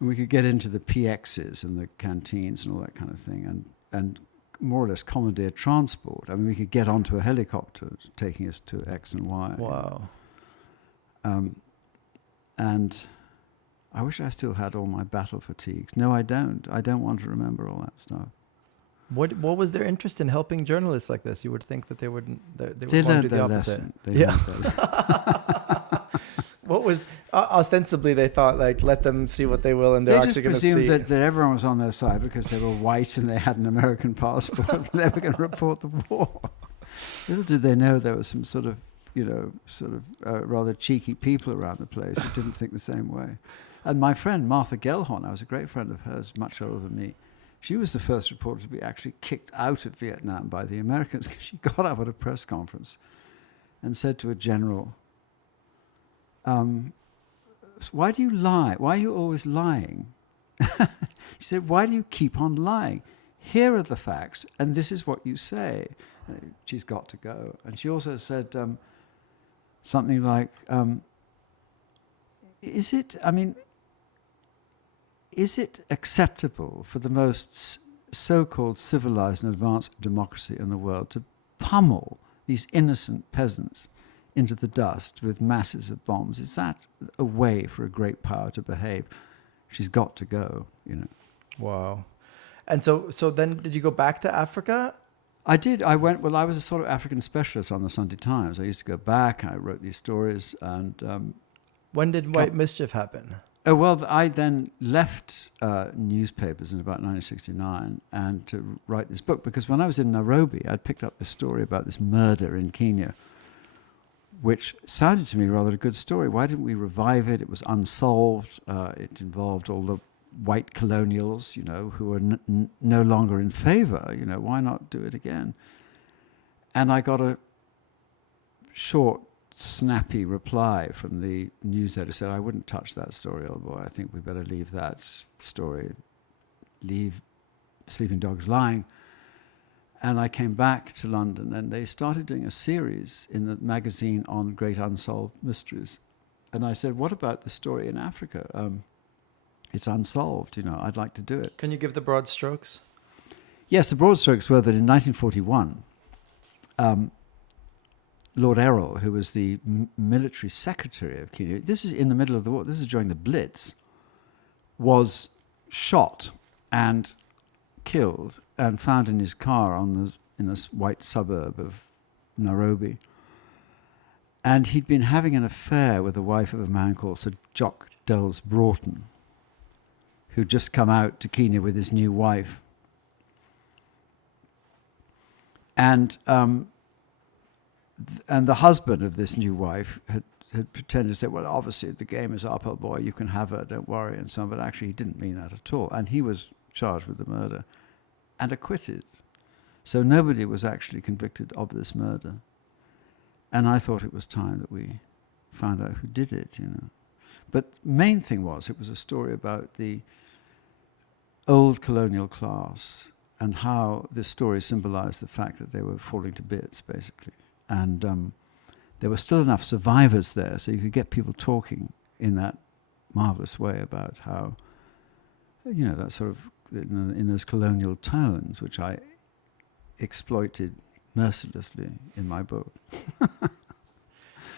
and we could get into the PXs and the canteens and all that kind of thing, and more or less commandeer transport. I mean, we could get onto a helicopter taking us to X and Y. Wow. And I wish I still had all my battle fatigues. No, I don't. I don't want to remember all that stuff. What was their interest in helping journalists like this? You would think that they wouldn't. They would want learned to do the their opposite. lesson. They Yeah. learned their What was ostensibly they thought like let them see what they will and they're They actually just going to see. presumed that everyone was on their side because they were white and they had an American passport and they were going to report the war. Little did they know there was some sort of, rather cheeky people around the place who didn't think the same way. And my friend Martha Gellhorn, I was a great friend of hers, much older than me. She was the first reporter to be actually kicked out of Vietnam by the Americans because she got up at a press conference and said to a general, why do you lie? Why are you always lying? She said, why do you keep on lying? Here are the facts, and this is what you say. She's got to go. And she also said something like, is it acceptable for the most so-called civilized and advanced democracy in the world to pummel these innocent peasants into the dust with masses of bombs? Is that a way for a great power to behave? She's got to go, Wow. And so then did you go back to Africa? I did. I was a sort of African specialist on the Sunday Times. I used to go back. I wrote these stories. And When did White Mischief happen? I then left newspapers in about 1969 and to write this book, because when I was in Nairobi, I'd picked up this story about this murder in Kenya, which sounded to me rather a good story. Why didn't we revive it? It was unsolved. It involved all the white colonials, who are no longer in favor. Why not do it again? And I got a short, snappy reply from the news editor. Said, I wouldn't touch that story, old boy. I think we better leave that story. Leave Sleeping Dogs Lying. And I came back to London, and they started doing a series in the magazine on great unsolved mysteries. And I said, what about the story in Africa? It's unsolved, I'd like to do it. Can you give the broad strokes? Yes, the broad strokes were that in 1941, Lord Errol, who was the military secretary of Kenya, this is in the middle of the war, this is during the Blitz, was shot and killed and found in his car in this white suburb of Nairobi. And he'd been having an affair with the wife of a man called Sir Jock Dells Broughton, who'd just come out to Kenya with his new wife. And the husband of this new wife had pretended to say, well, obviously the game is up, old boy, you can have her, don't worry, and so on. But actually he didn't mean that at all. And he was charged with the murder and acquitted. So nobody was actually convicted of this murder. And I thought it was time that we found out who did it, But main thing was, it was a story about the old colonial class and how this story symbolized the fact that they were falling to bits, basically. And there were still enough survivors there, so you could get people talking in that marvelous way about how, that sort of, in those colonial tones, which I exploited mercilessly in my book.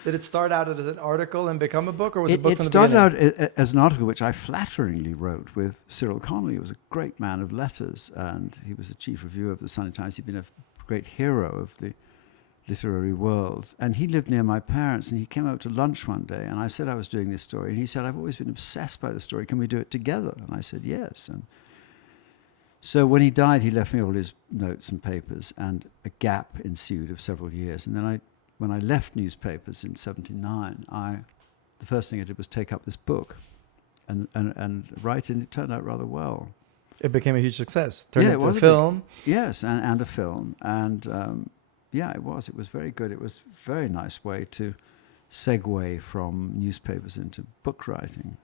Did it start out as an article and become a book, or was it a book from the beginning? It beginning? started out as an article which I flatteringly wrote with Cyril Connolly. He was a great man of letters, and he was the chief reviewer of the Sunday Times. He'd been a great hero of the literary world. And he lived near my parents, and he came over to lunch one day, and I said I was doing this story, and he said, I've always been obsessed by the story. Can we do it together? And I said, yes. And so when he died, he left me all his notes and papers, and a gap ensued of several years. And then when I left newspapers in 1979, the first thing I did was take up this book and write it, and it turned out rather well. It became a huge success. Turned into a a film. Yes, and a film. And it was. It was very good. It was a very nice way to segue from newspapers into book writing.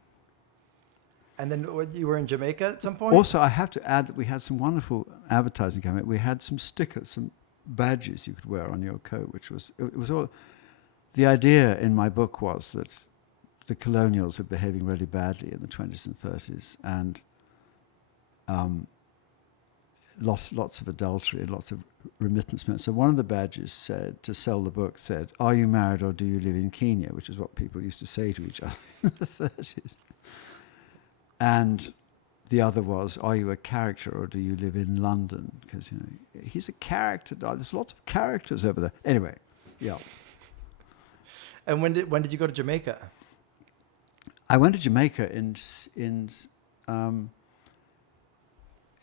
And then you were in Jamaica at some point? Also, I have to add that we had some wonderful advertising campaign. We had some stickers, some badges you could wear on your coat, which was, it was all, the idea in my book was that the colonials were behaving really badly in the 20s and 30s, and lots of adultery and lots of remittance men. So one of the badges said, to sell the book, said, "Are you married or do you live in Kenya?" Which is what people used to say to each other in the 30s. And the other was, "Are you a character or do you live in London?" Because, you know, he's a character. There's lots of characters over there. Anyway, yeah. And when did you go to Jamaica? I went to Jamaica in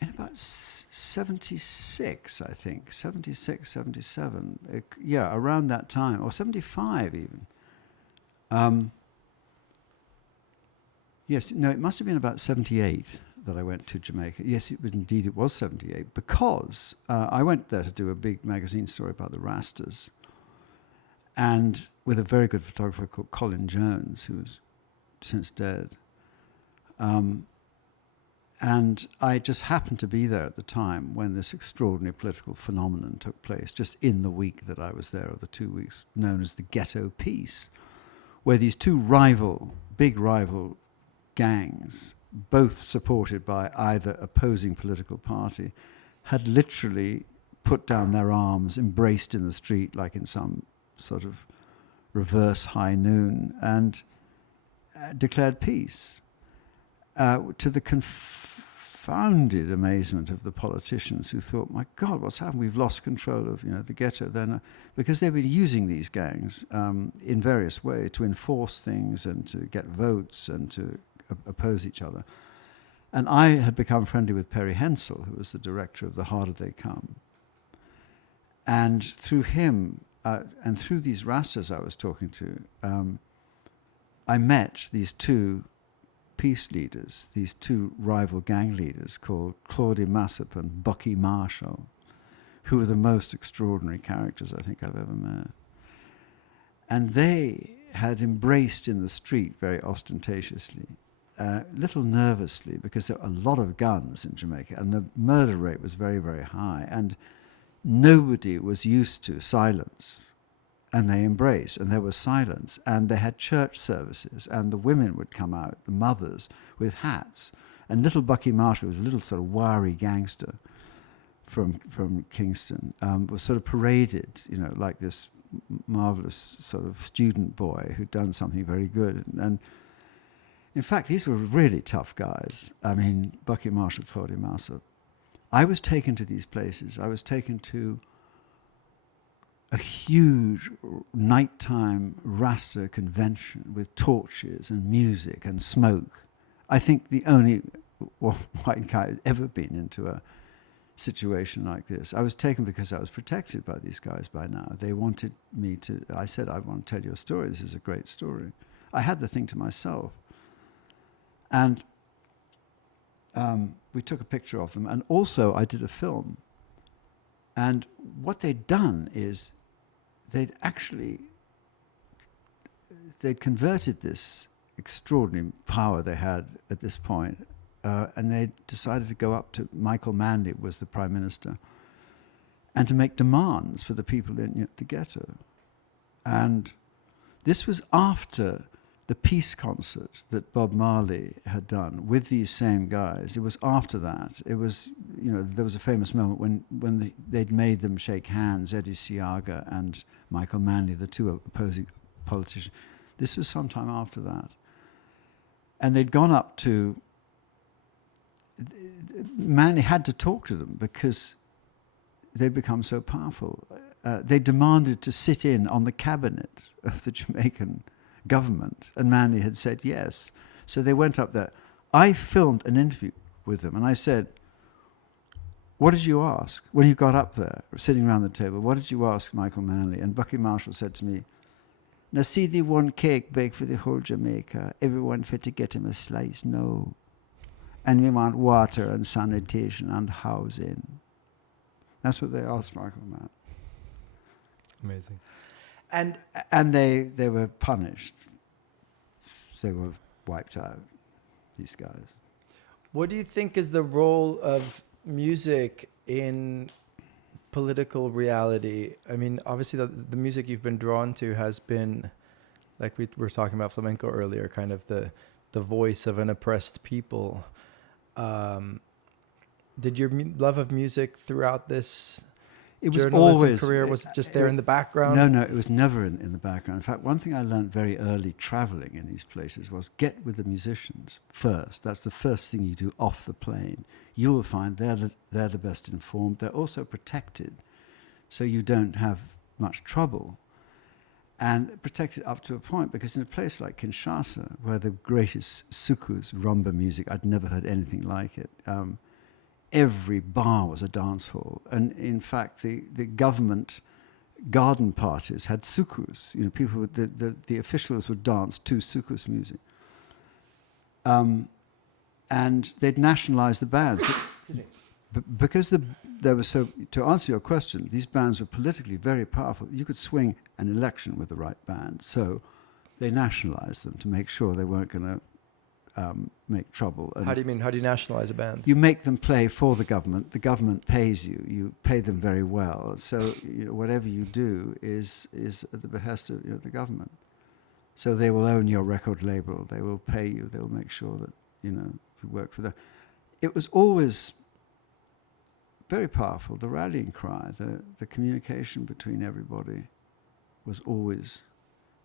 about 76, I think, 76, 77. Yeah, around that time, or 75 even. Yes, no, it must have been about 78 that I went to Jamaica. Yes, indeed it was 78, because I went there to do a big magazine story about the Rastas, and with a very good photographer called Colin Jones, who's since dead. And I just happened to be there at the time when this extraordinary political phenomenon took place, just in the week that I was there, or the 2 weeks, known as the Ghetto Peace, where these two big rival gangs, both supported by either opposing political party, had literally put down their arms, embraced in the street like in some sort of reverse high noon, and declared peace, to the confounded amazement of the politicians, who thought, "My God, what's happened? We've lost control of, the ghetto." Then, because they've been using these gangs in various ways to enforce things and to get votes and to oppose each other. And I had become friendly with Perry Hensel, who was the director of The Harder They Come. And through him, and through these Rastas I was talking to, I met these two peace leaders, these two rival gang leaders called Claudia Massop and Bucky Marshall, who were the most extraordinary characters I think I've ever met. And they had embraced in the street very ostentatiously, a little nervously, because there were a lot of guns in Jamaica and the murder rate was very, very high, and nobody was used to silence. And they embraced, and there was silence, and they had church services, and the women would come out, the mothers, with hats. And little Bucky Marshall, was a little sort of wiry gangster from Kingston, was sort of paraded, like this marvelous sort of student boy who'd done something very good. And in fact, these were really tough guys. I mean, Bucky Marshall, Claudia Massop. I was taken to these places. I was taken to a huge nighttime Rasta convention with torches and music and smoke. I think the only white guy who's ever been into a situation like this. I was taken because I was protected by these guys by now. They wanted me to, I said, "I want to tell you a story. This is a great story." I had the thing to myself. And we took a picture of them. And also I did a film. And what they'd done is they'd converted this extraordinary power they had at this point, and they decided to go up to Michael Manley, was the Prime Minister, and to make demands for the people in the ghetto. And this was after the peace concert that Bob Marley had done with these same guys. It was after that. It was, there was a famous moment when they'd made them shake hands, Eddie Siaga and Michael Manley, the two opposing politicians. This was sometime after that. And they'd gone up to, Manley had to talk to them because they'd become so powerful. They demanded to sit in on the cabinet of the Jamaican government, and Manley had said yes. So they went up there. I filmed an interview with them, and I said, "What did you ask when you got up there, sitting around the table? What did you ask Michael Manley?" And Bucky Marshall said to me, "Now see the one cake baked for the whole Jamaica, everyone fit to get him a slice, no. And we want water and sanitation and housing." That's what they asked Michael Manley. Amazing. And they were punished. They were wiped out, these guys. What do you think is the role of music in political reality? I mean, obviously the music you've been drawn to has been, like we were talking about flamenco earlier, kind of the voice of an oppressed people. Did your love of music throughout this It was journalism always career was just there in the background? No, it was never in the background. In fact, one thing I learned very early traveling in these places was get with the musicians first. That's the first thing you do off the plane. You will find they're the best informed. They're also protected, so you don't have much trouble. And protected up to a point, because in a place like Kinshasa, where the greatest soukous, rumba music, I'd never heard anything like it. Every bar was a dance hall, and in fact, the government garden parties had soukous. You know, people would, the officials would dance to soukous music, and they'd nationalize the bands. Because there was so. To answer your question, these bands were politically very powerful. You could swing an election with the right band, so they nationalized them to make sure they weren't going to make trouble. And How do you mean? How do you nationalize a band? you make them play for the government. The government pays you. You pay them very well. So whatever you do is at the behest of the government. So they will own your record label. They will pay you. They will make sure that you work for them. It was always very powerful. The rallying cry, the communication between everybody, was always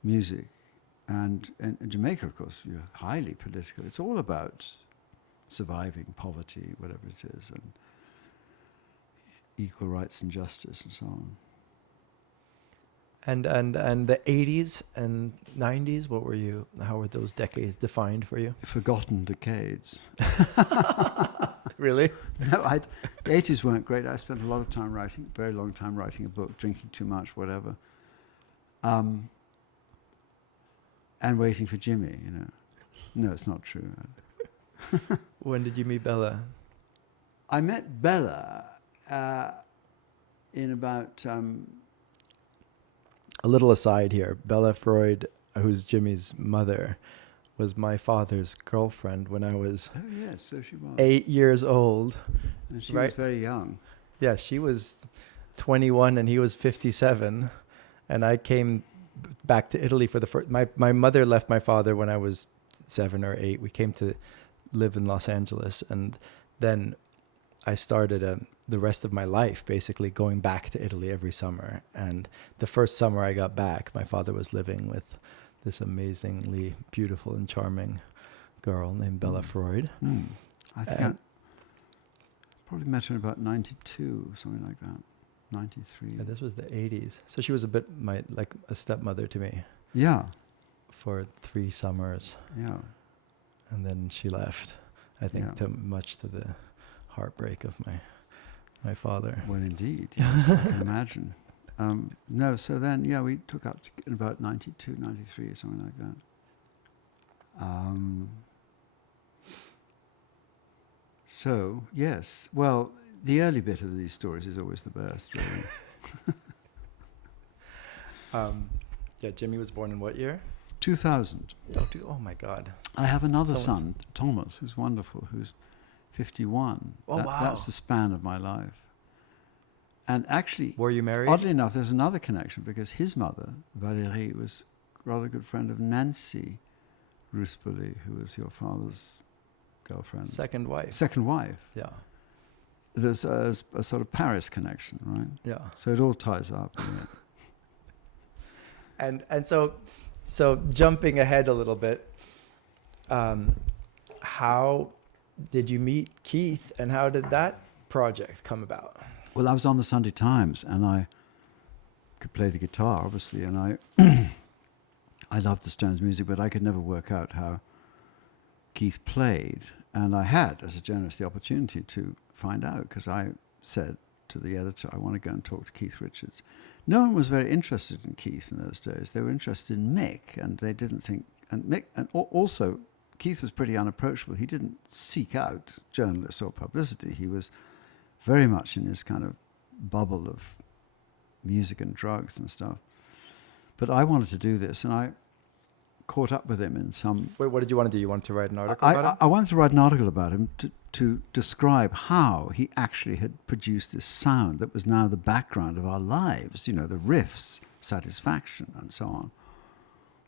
music. And in Jamaica, of course, you're highly political. It's all about surviving poverty, whatever it is, and equal rights and justice, and so on. And the 80s and 90s, how were those decades defined for you? Forgotten decades. Really? No, the 80s weren't great. I spent a lot of time very long time writing a book, drinking too much, whatever. And waiting for Jimmy, No, it's not true. When did you meet Bella? I met Bella in about... A little aside here. Bella Freud, who's Jimmy's mother, was my father's girlfriend when I was Oh, yes, so she was. 8 years old. And she right? was very young. Yeah, she was 21 and he was 57. And I came back to Italy for the first... My mother left my father when I was 7 or 8. We came to live in Los Angeles. And then I started the rest of my life basically going back to Italy every summer. And the first summer I got back, my father was living with this amazingly beautiful and charming girl named Bella Freud. I think I probably met her in about 92 or something like that. 93. Yeah, this was the 80s. So she was a bit like a stepmother to me. Yeah. For 3 summers. Yeah. And then she left, I think, much to the heartbreak of my father. Well, indeed. Yes, I can imagine. No, so then, we took up in about 92, 93 or something like that. So, yes. Well, the early bit of these stories is always the best, really. Jimmy was born in what year? 2000. Oh my God. I have another son, Thomas, who's wonderful, who's 51. Wow. That's the span of my life. And actually, were you married? Oddly enough, there's another connection, because his mother, Valérie, was a rather good friend of Nancy Ruspoli, who was your father's girlfriend. Second wife. Yeah. There's a sort of Paris connection, right? Yeah. So it all ties up. And so jumping ahead a little bit, how did you meet Keith, and how did that project come about? Well, I was on the Sunday Times, and I could play the guitar, obviously, and I I loved the Stones' music, but I could never work out how Keith played. And I had, as a journalist, the opportunity to find out, because I said to the editor, I want to go and talk to Keith Richards. No one was very interested in Keith in those days. They were interested in Mick, and they didn't think... And Mick, and also, Keith was pretty unapproachable. He didn't seek out journalists or publicity. He was very much in his kind of bubble of music and drugs and stuff. But I wanted to do this, and I caught up with him in some... Wait, what did you want to do? You wanted to write an article about him? I wanted to write an article about him to describe how he actually had produced this sound that was now the background of our lives, the riffs, Satisfaction, and so on.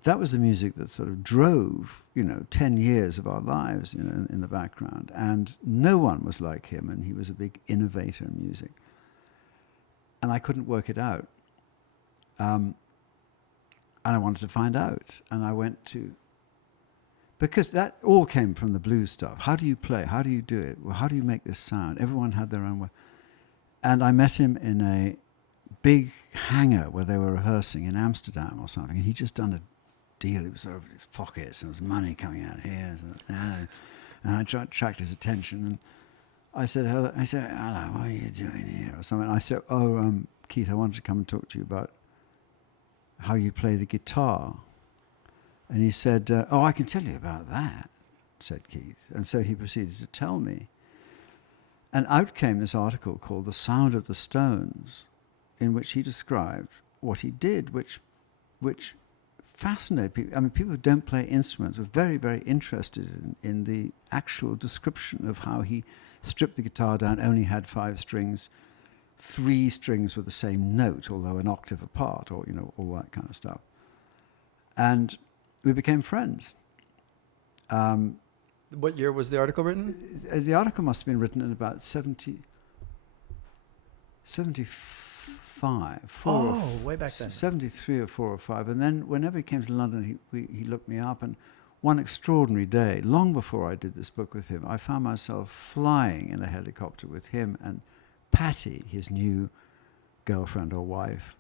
That was the music that sort of drove, 10 years of our lives, in the background. And no one was like him, and he was a big innovator in music. And I couldn't work it out. And I wanted to find out. And I went to... Because that all came from the blues stuff. How do you play? How do you do it? Well, how do you make this sound? Everyone had their own way. And I met him in a big hangar where they were rehearsing in Amsterdam or something. And he'd just done a deal. It was over his pockets, and there was money coming out here. And I tried to attract his attention. And I said, hello, what are you doing here? Or something. And I said, Keith, I wanted to come and talk to you about how you play the guitar. And he said, I can tell you about that, said Keith. And so he proceeded to tell me. And out came this article called The Sound of the Stones, in which he described what he did, which fascinated people. I mean, people who don't play instruments were very, very interested in the actual description of how he stripped the guitar down, only had 5 strings, 3 strings with the same note, although an octave apart, or, all that kind of stuff. And we became friends. What year was the article written? The article must have been written in about 75. Way back then. 73 or 4 or 5. And then whenever he came to London, he looked me up. And one extraordinary day, long before I did this book with him, I found myself flying in a helicopter with him and Patty, his new girlfriend or wife,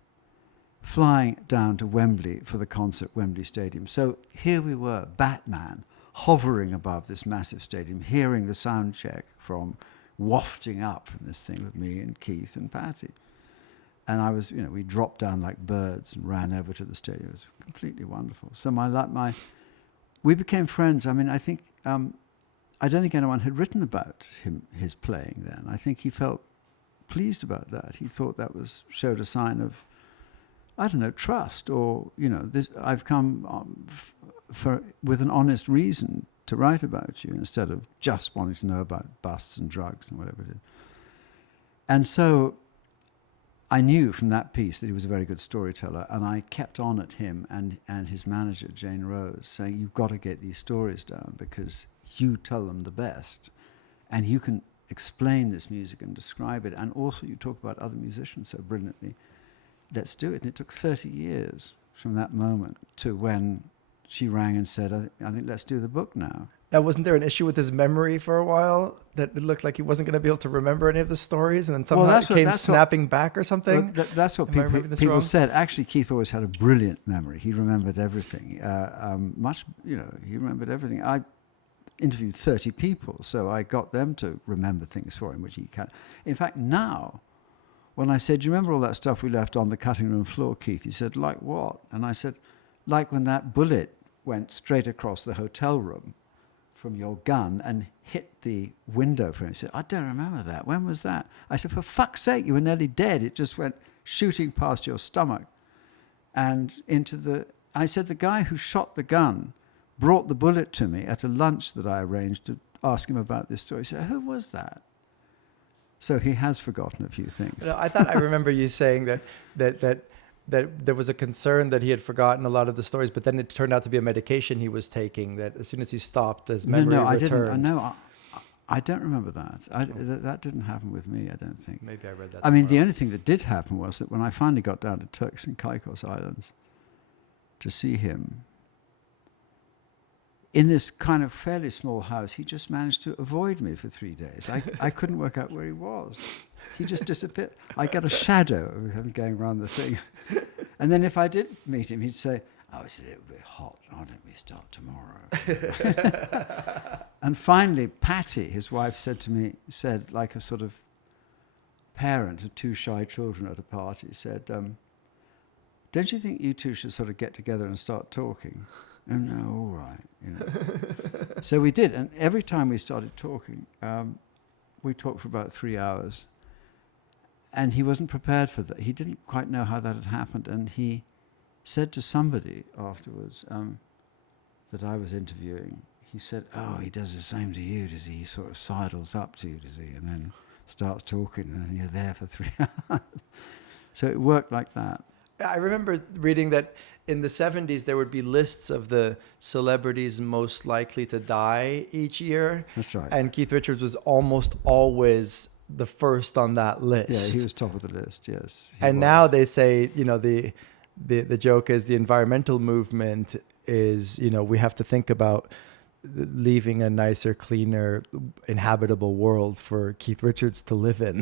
flying down to Wembley for the concert, Wembley Stadium. So here we were, Batman, hovering above this massive stadium, hearing the sound check from wafting up from this thing with me and Keith and Patty. And I was, we dropped down like birds and ran over to the stadium. It was completely wonderful. So we became friends. I mean, I think, I don't think anyone had written about his playing then. I think he felt pleased about that. He thought that showed a sign of, I don't know, trust, or, I've come with an honest reason to write about you instead of just wanting to know about busts and drugs and whatever it is. And so I knew from that piece that he was a very good storyteller, and I kept on at him and his manager, Jane Rose, saying, you've got to get these stories down because you tell them the best, and you can explain this music and describe it, and also you talk about other musicians so brilliantly. Let's do it. And it took 30 years from that moment to when she rang and said, I think let's do the book now. Now, wasn't there an issue with his memory for a while that it looked like he wasn't going to be able to remember any of the stories, and then somehow it came snapping back or something? Well, that's what people said. Actually, Keith always had a brilliant memory. He remembered everything. He remembered everything. I interviewed 30 people, so I got them to remember things for him, which he can. In fact, now, when I said, do you remember all that stuff we left on the cutting room floor, Keith? He said, like what? And I said, like when that bullet went straight across the hotel room from your gun and hit the window frame. He said, I don't remember that. When was that? I said, for fuck's sake, you were nearly dead. It just went shooting past your stomach and into the... I said, the guy who shot the gun brought the bullet to me at a lunch that I arranged to ask him about this story. He said, who was that? So he has forgotten a few things. No, I thought I remember you saying that there was a concern that he had forgotten a lot of the stories, but then it turned out to be a medication he was taking that as soon as he stopped, his memory returned. I don't remember that. That didn't happen with me, I don't think. Maybe I read that. I mean, the only thing that did happen was that when I finally got down to Turks and Caicos Islands to see him, in this kind of fairly small house, he just managed to avoid me for 3 days. I couldn't work out where he was. He just disappeared. I got a shadow of him going around the thing. And then if I did meet him, he'd say, oh, it's a little bit hot. Why don't we start tomorrow? And finally, Patty, his wife, said like a sort of parent of 2 shy children at a party, said, don't you think you two should sort of get together and start talking? Oh, no, all right. So we did. And every time we started talking, we talked for about 3 hours. And he wasn't prepared for that. He didn't quite know how that had happened. And he said to somebody afterwards, that I was interviewing, he said, "Oh, he does the same to you, does he? He sort of sidles up to you, does he? And then starts talking, and then you're there for 3 hours." So it worked like that. I remember reading that in the 70s there would be lists of the celebrities most likely to die each year. That's right. And Keith Richards was almost always the first on that list. Yeah, he was top of the list, yes. And now they say, you know, the joke is the environmental movement is, you know, we have to think about leaving a nicer, cleaner, inhabitable world for Keith Richards to live in.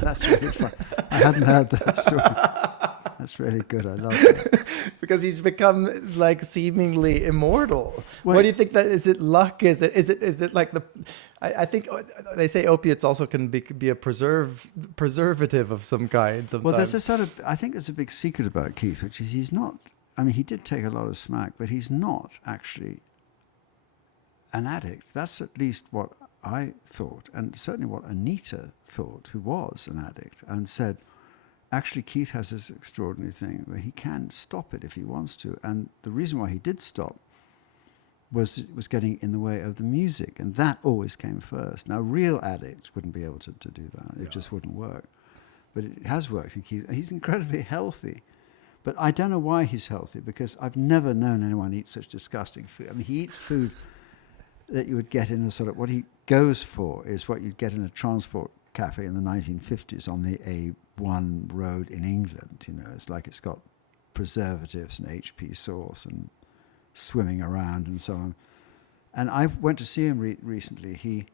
That's really fun. I hadn't heard that story. That's really good. I love it. Because he's become like seemingly immortal. Well, what do you think that is? It luck? Is it like the? I think they say opiates also can be a preservative of some kind. Sometimes. Well, there's a sort of, I think there's a big secret about Keith, which is he's not. I mean, he did take a lot of smack, but he's not actually an addict. That's at least what I thought, and certainly what Anita thought, who was an addict, and said, actually, Keith has this extraordinary thing where he can stop it if he wants to. And the reason why he did stop was it was getting in the way of the music. And that always came first. Now, real addicts wouldn't be able to do that. It just wouldn't work. But it has worked. And he's incredibly healthy. But I don't know why he's healthy, because I've never known anyone eat such disgusting food. I mean, he eats food that you would get in a sort of, what he goes for is what you'd get in a transport cafe in the 1950s on the A1 road in England. You know, it's like it's got preservatives and HP sauce and swimming around and so on. And I went to see him recently. He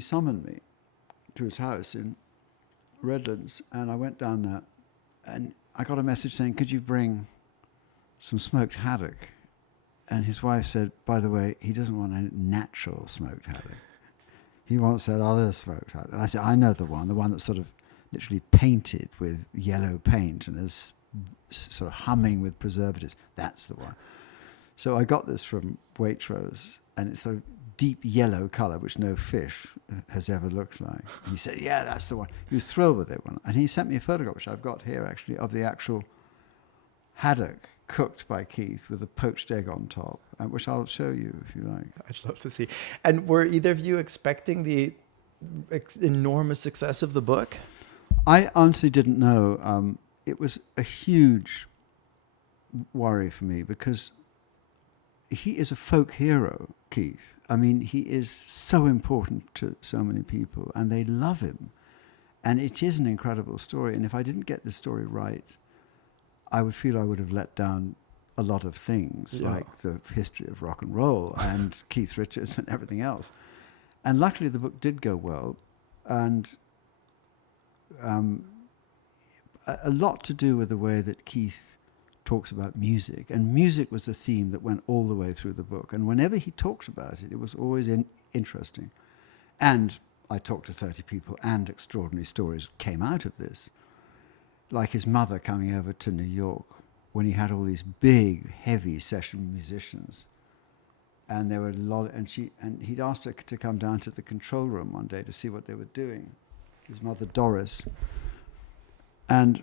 summoned me to his house in Redlands, and I went down there, and I got a message saying, "Could you bring some smoked haddock?" And his wife said, "By the way, he doesn't want any natural smoked haddock. He wants that other smoked haddock." And I said, "I know the one that's sort of literally painted with yellow paint and is sort of humming with preservatives. That's the one." So I got this from Waitrose, and it's a deep yellow color, which no fish has ever looked like. And he said, "Yeah, that's the one." He was thrilled with it. And he sent me a photograph, which I've got here actually, of the actual haddock cooked by Keith with a poached egg on top, which I'll show you if you like. I'd love to see. And were either of you expecting the enormous success of the book? I honestly didn't know. It was a huge worry for me, because he is a folk hero, Keith. I mean, he is so important to so many people, and they love him. And it is an incredible story. And if I didn't get the story right, I would feel I would have let down a lot of things, like the history of rock and roll and Keith Richards and everything else. And luckily the book did go well, and a lot to do with the way that Keith talks about music. And music was the theme that went all the way through the book. And whenever he talked about it, it was always interesting. And I talked to 30 people, and extraordinary stories came out of this. Like his mother coming over to New York when he had all these big, heavy session musicians, and there were a lot. And he'd asked her to come down to the control room one day to see what they were doing. His mother Doris, and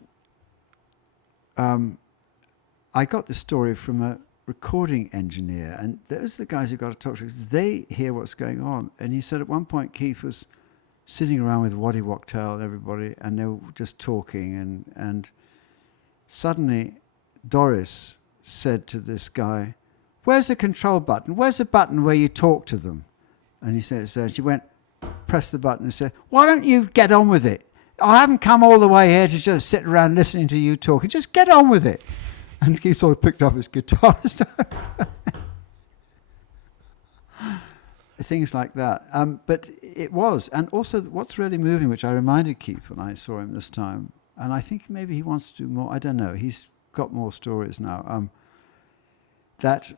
I got this story from a recording engineer, and those are the guys who got to talk to, because they hear what's going on. And he said at one point Keith was sitting around with Waddy Wachtel and everybody, and they were just talking, and suddenly Doris said to this guy, "Where's the control button? Where's the button where you talk to them?" And he said, so she went, pressed the button and said, "Why don't you get on with it? I haven't come all the way here to just sit around listening to you talking. Just get on with it." And he sort of picked up his guitar and stuff. Things like that. But it was. And also what's really moving, which I reminded Keith when I saw him this time, and I think maybe he wants to do more, I don't know, he's got more stories now, that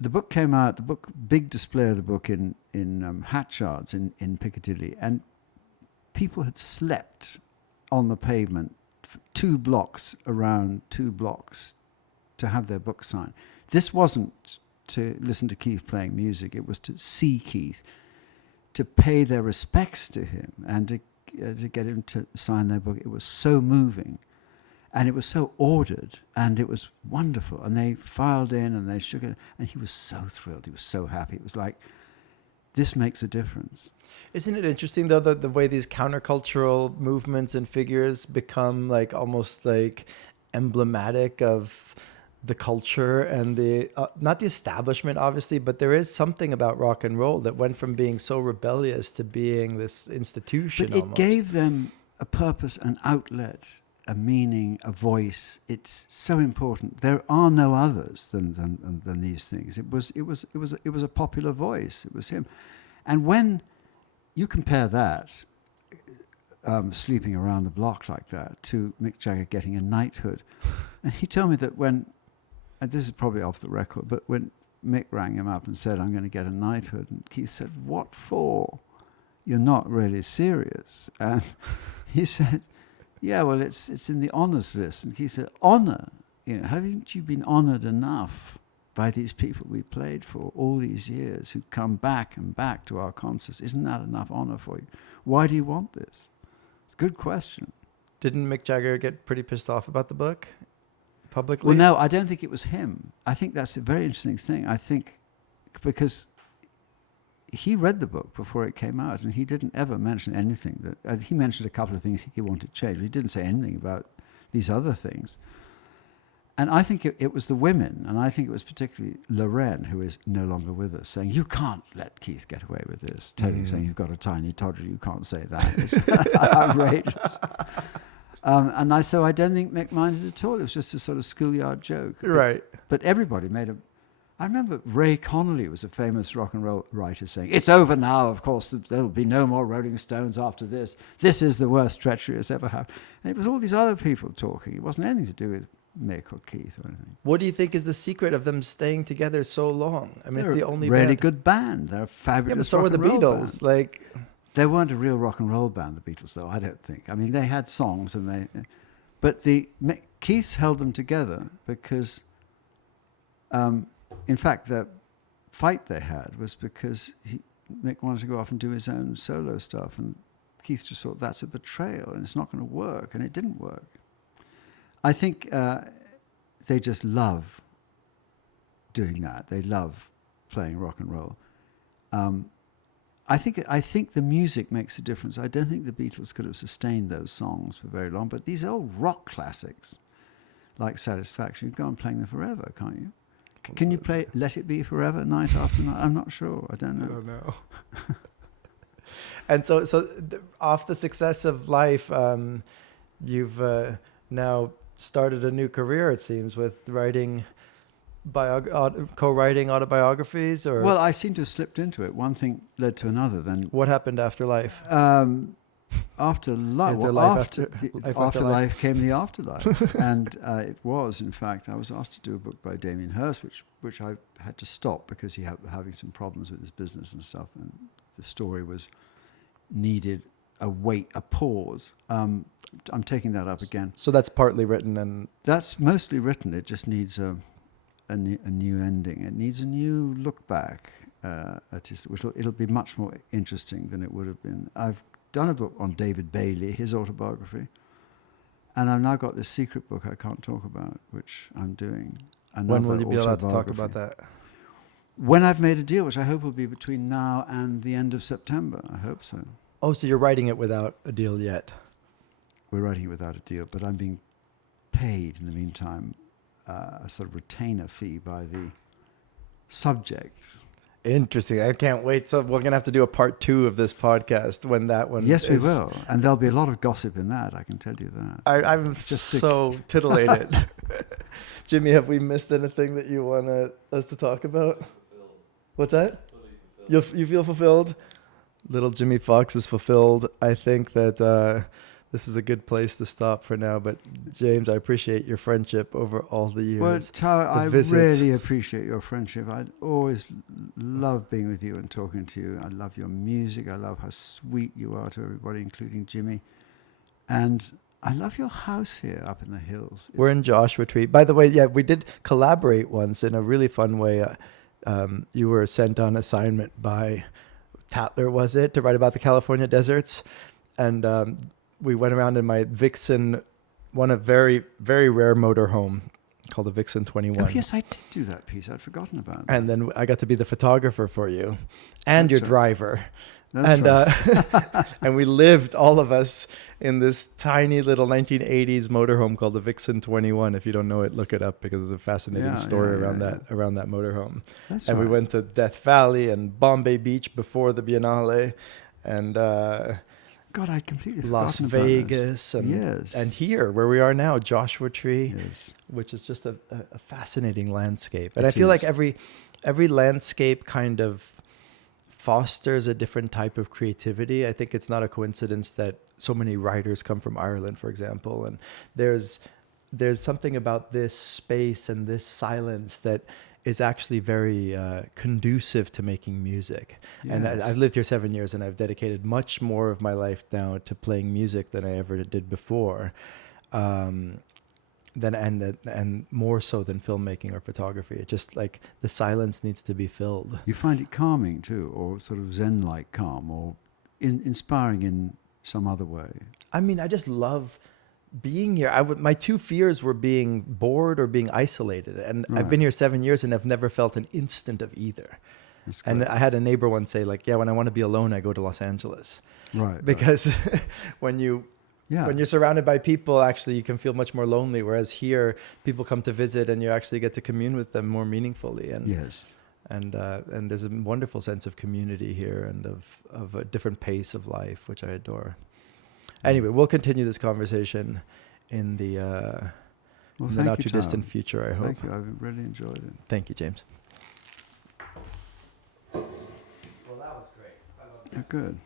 the book came out, big display of the book in Hatchards in Piccadilly, and people had slept on the pavement 2 blocks around 2 blocks to have their book signed. This wasn't to listen to Keith playing music, it was to see Keith, to pay their respects to him, and to get him to sign their book. It was so moving. And it was so ordered, and it was wonderful. And they filed in, and they shook it, and he was so thrilled. He was so happy. It was like, this makes a difference. Isn't it interesting though the way these countercultural movements and figures become like almost like emblematic of the culture and the not the establishment obviously, but there is something about rock and roll that went from being so rebellious to being this institution. But it almost gave them a purpose, an outlet, a meaning, a voice. It's so important. There are no others than these things. It was a popular voice. It was him. And when you compare that, sleeping around the block like that, to Mick Jagger getting a knighthood, and he told me that when, and this is probably off the record, but when Mick rang him up and said, "I'm going to get a knighthood," and Keith said, "What for? You're not really serious." And he said, "Yeah, well, it's in the honours list." And he said, "Honour? Haven't you been honoured enough by these people we played for all these years who come back and back to our concerts? Isn't that enough honour for you? Why do you want this?" It's a good question. Didn't Mick Jagger get pretty pissed off about the book publicly? Well, no, I don't think it was him. I think that's a very interesting thing. I think because he read the book before it came out, and he didn't ever mention anything that he mentioned a couple of things he wanted changed, but he didn't say anything about these other things. And I think it was the women, and I think it was particularly Lorraine, who is no longer with us, saying, "You can't let Keith get away with this," saying, "You've got a tiny toddler, you can't say that." It's outrageous. So I don't think Mick minded at all. It was just a sort of schoolyard joke. Right. But everybody made a... I remember Ray Connolly was a famous rock and roll writer saying, "It's over now, of course, there'll be no more Rolling Stones after this. This is the worst treachery that's ever happened." And it was all these other people talking. It wasn't anything to do with Mick or Keith or anything. What do you think is the secret of them staying together so long? I mean, They're it's the only really band. good band. They're a fabulous. Yeah, but so rock were the and roll Beatles. band. Like, They weren't a real rock and roll band, the Beatles, though, I don't think. I mean, they had songs, but Keith's held them together because, in fact, the fight they had was because Mick wanted to go off and do his own solo stuff, and Keith just thought, that's a betrayal, and it's not going to work, and it didn't work. I think they just love doing that. They love playing rock and roll. I think the music makes a difference. I don't think the Beatles could have sustained those songs for very long, but these old rock classics, like Satisfaction, you go on playing them forever, can't you? Can you play Let It Be Forever night after night? I'm not sure. I don't know. I don't know. And so off the success of Life, you've now started a new career, it seems, with writing co-writing autobiographies, or well, I seem to have slipped into it. One thing led to another. Then what happened after Life? After life, Is there well, life after after life? life came the afterlife, and it was, in fact, I was asked to do a book by Damien Hirst, which I had to stop because he had having some problems with his business and stuff, and the story needed a pause. I'm taking that up again. So that's partly written, and That's mostly written. It just needs a new ending. It needs a new look back at it, it'll be much more interesting than it would have been. I've done a book on David Bailey, his autobiography, and I've now got this secret book I can't talk about, which I'm doing. when will you be allowed to talk about that? When I've made a deal, which I hope will be between now and the end of September. I hope so. Oh, so you're writing it without a deal yet? We're writing it without a deal, but I'm being paid in the meantime a sort of retainer fee by the subject. Interesting. I can't wait. So we're going to have to do a part 2 of this podcast when that one Yes, we will. And there'll be a lot of gossip in that, I can tell you that. I'm Just so titillated. Jimmy, have we missed anything that you want us to talk about? Fulfilled. What's that? Fully fulfilled. You feel fulfilled? Little Jimmy Fox is fulfilled. I think that this is a good place to stop for now. But James, I appreciate your friendship over all the years. Well, Tara, I visits. really appreciate your friendship. I always love being with you and talking to you. I love your music. I love how sweet you are to everybody, including Jimmy. And I love your house here up in the hills. We're in Joshua Tree. By the way, yeah, we did collaborate once in a really fun way. You were sent on assignment by Tatler, was it, to write about the California deserts? And we went around in my Vixen won a very, very rare motorhome called the Vixen 21. Oh, yes, I did do that piece. I'd forgotten about that. And then I got to be the photographer for you and your That's right. driver. That's right. And we lived, all of us, in this tiny little 1980s motorhome called the Vixen 21. If you don't know it, look it up, because there's a fascinating story around that motorhome. That's and right. we went to Death Valley and Bombay Beach before the Biennale, and God, I'd completely Las forgotten about Vegas, this. and Yes. and here where we are now, Joshua Tree, Yes. which is just a fascinating landscape. And It I feel like is. every landscape kind of fosters a different type of creativity. I think it's not a coincidence that so many writers come from Ireland, for example, and there's something about this space and this silence that is actually very conducive to making music. And Yes. I've lived here 7 years, and I've dedicated much more of my life now to playing music than I ever did before. And more so than filmmaking or photography. It just, like, the silence needs to be filled. You find it calming too, or sort of Zen-like calm, or inspiring in some other way. I mean, I just love being here. My two fears were being bored or being isolated. And I've been here 7 years and I've never felt an instant of either. That's And great. I had a neighbor once say, like, yeah, when I want to be alone, I go to Los Angeles. Right. Because when you're surrounded by people, actually, you can feel much more lonely. Whereas here, people come to visit and you actually get to commune with them more meaningfully. And Yes. and there's a wonderful sense of community here and of a different pace of life, which I adore. Anyway, we'll continue this conversation in the not too distant future, I hope. Thank you. I've really enjoyed it. Thank you, James. Well, that was great. I love Good.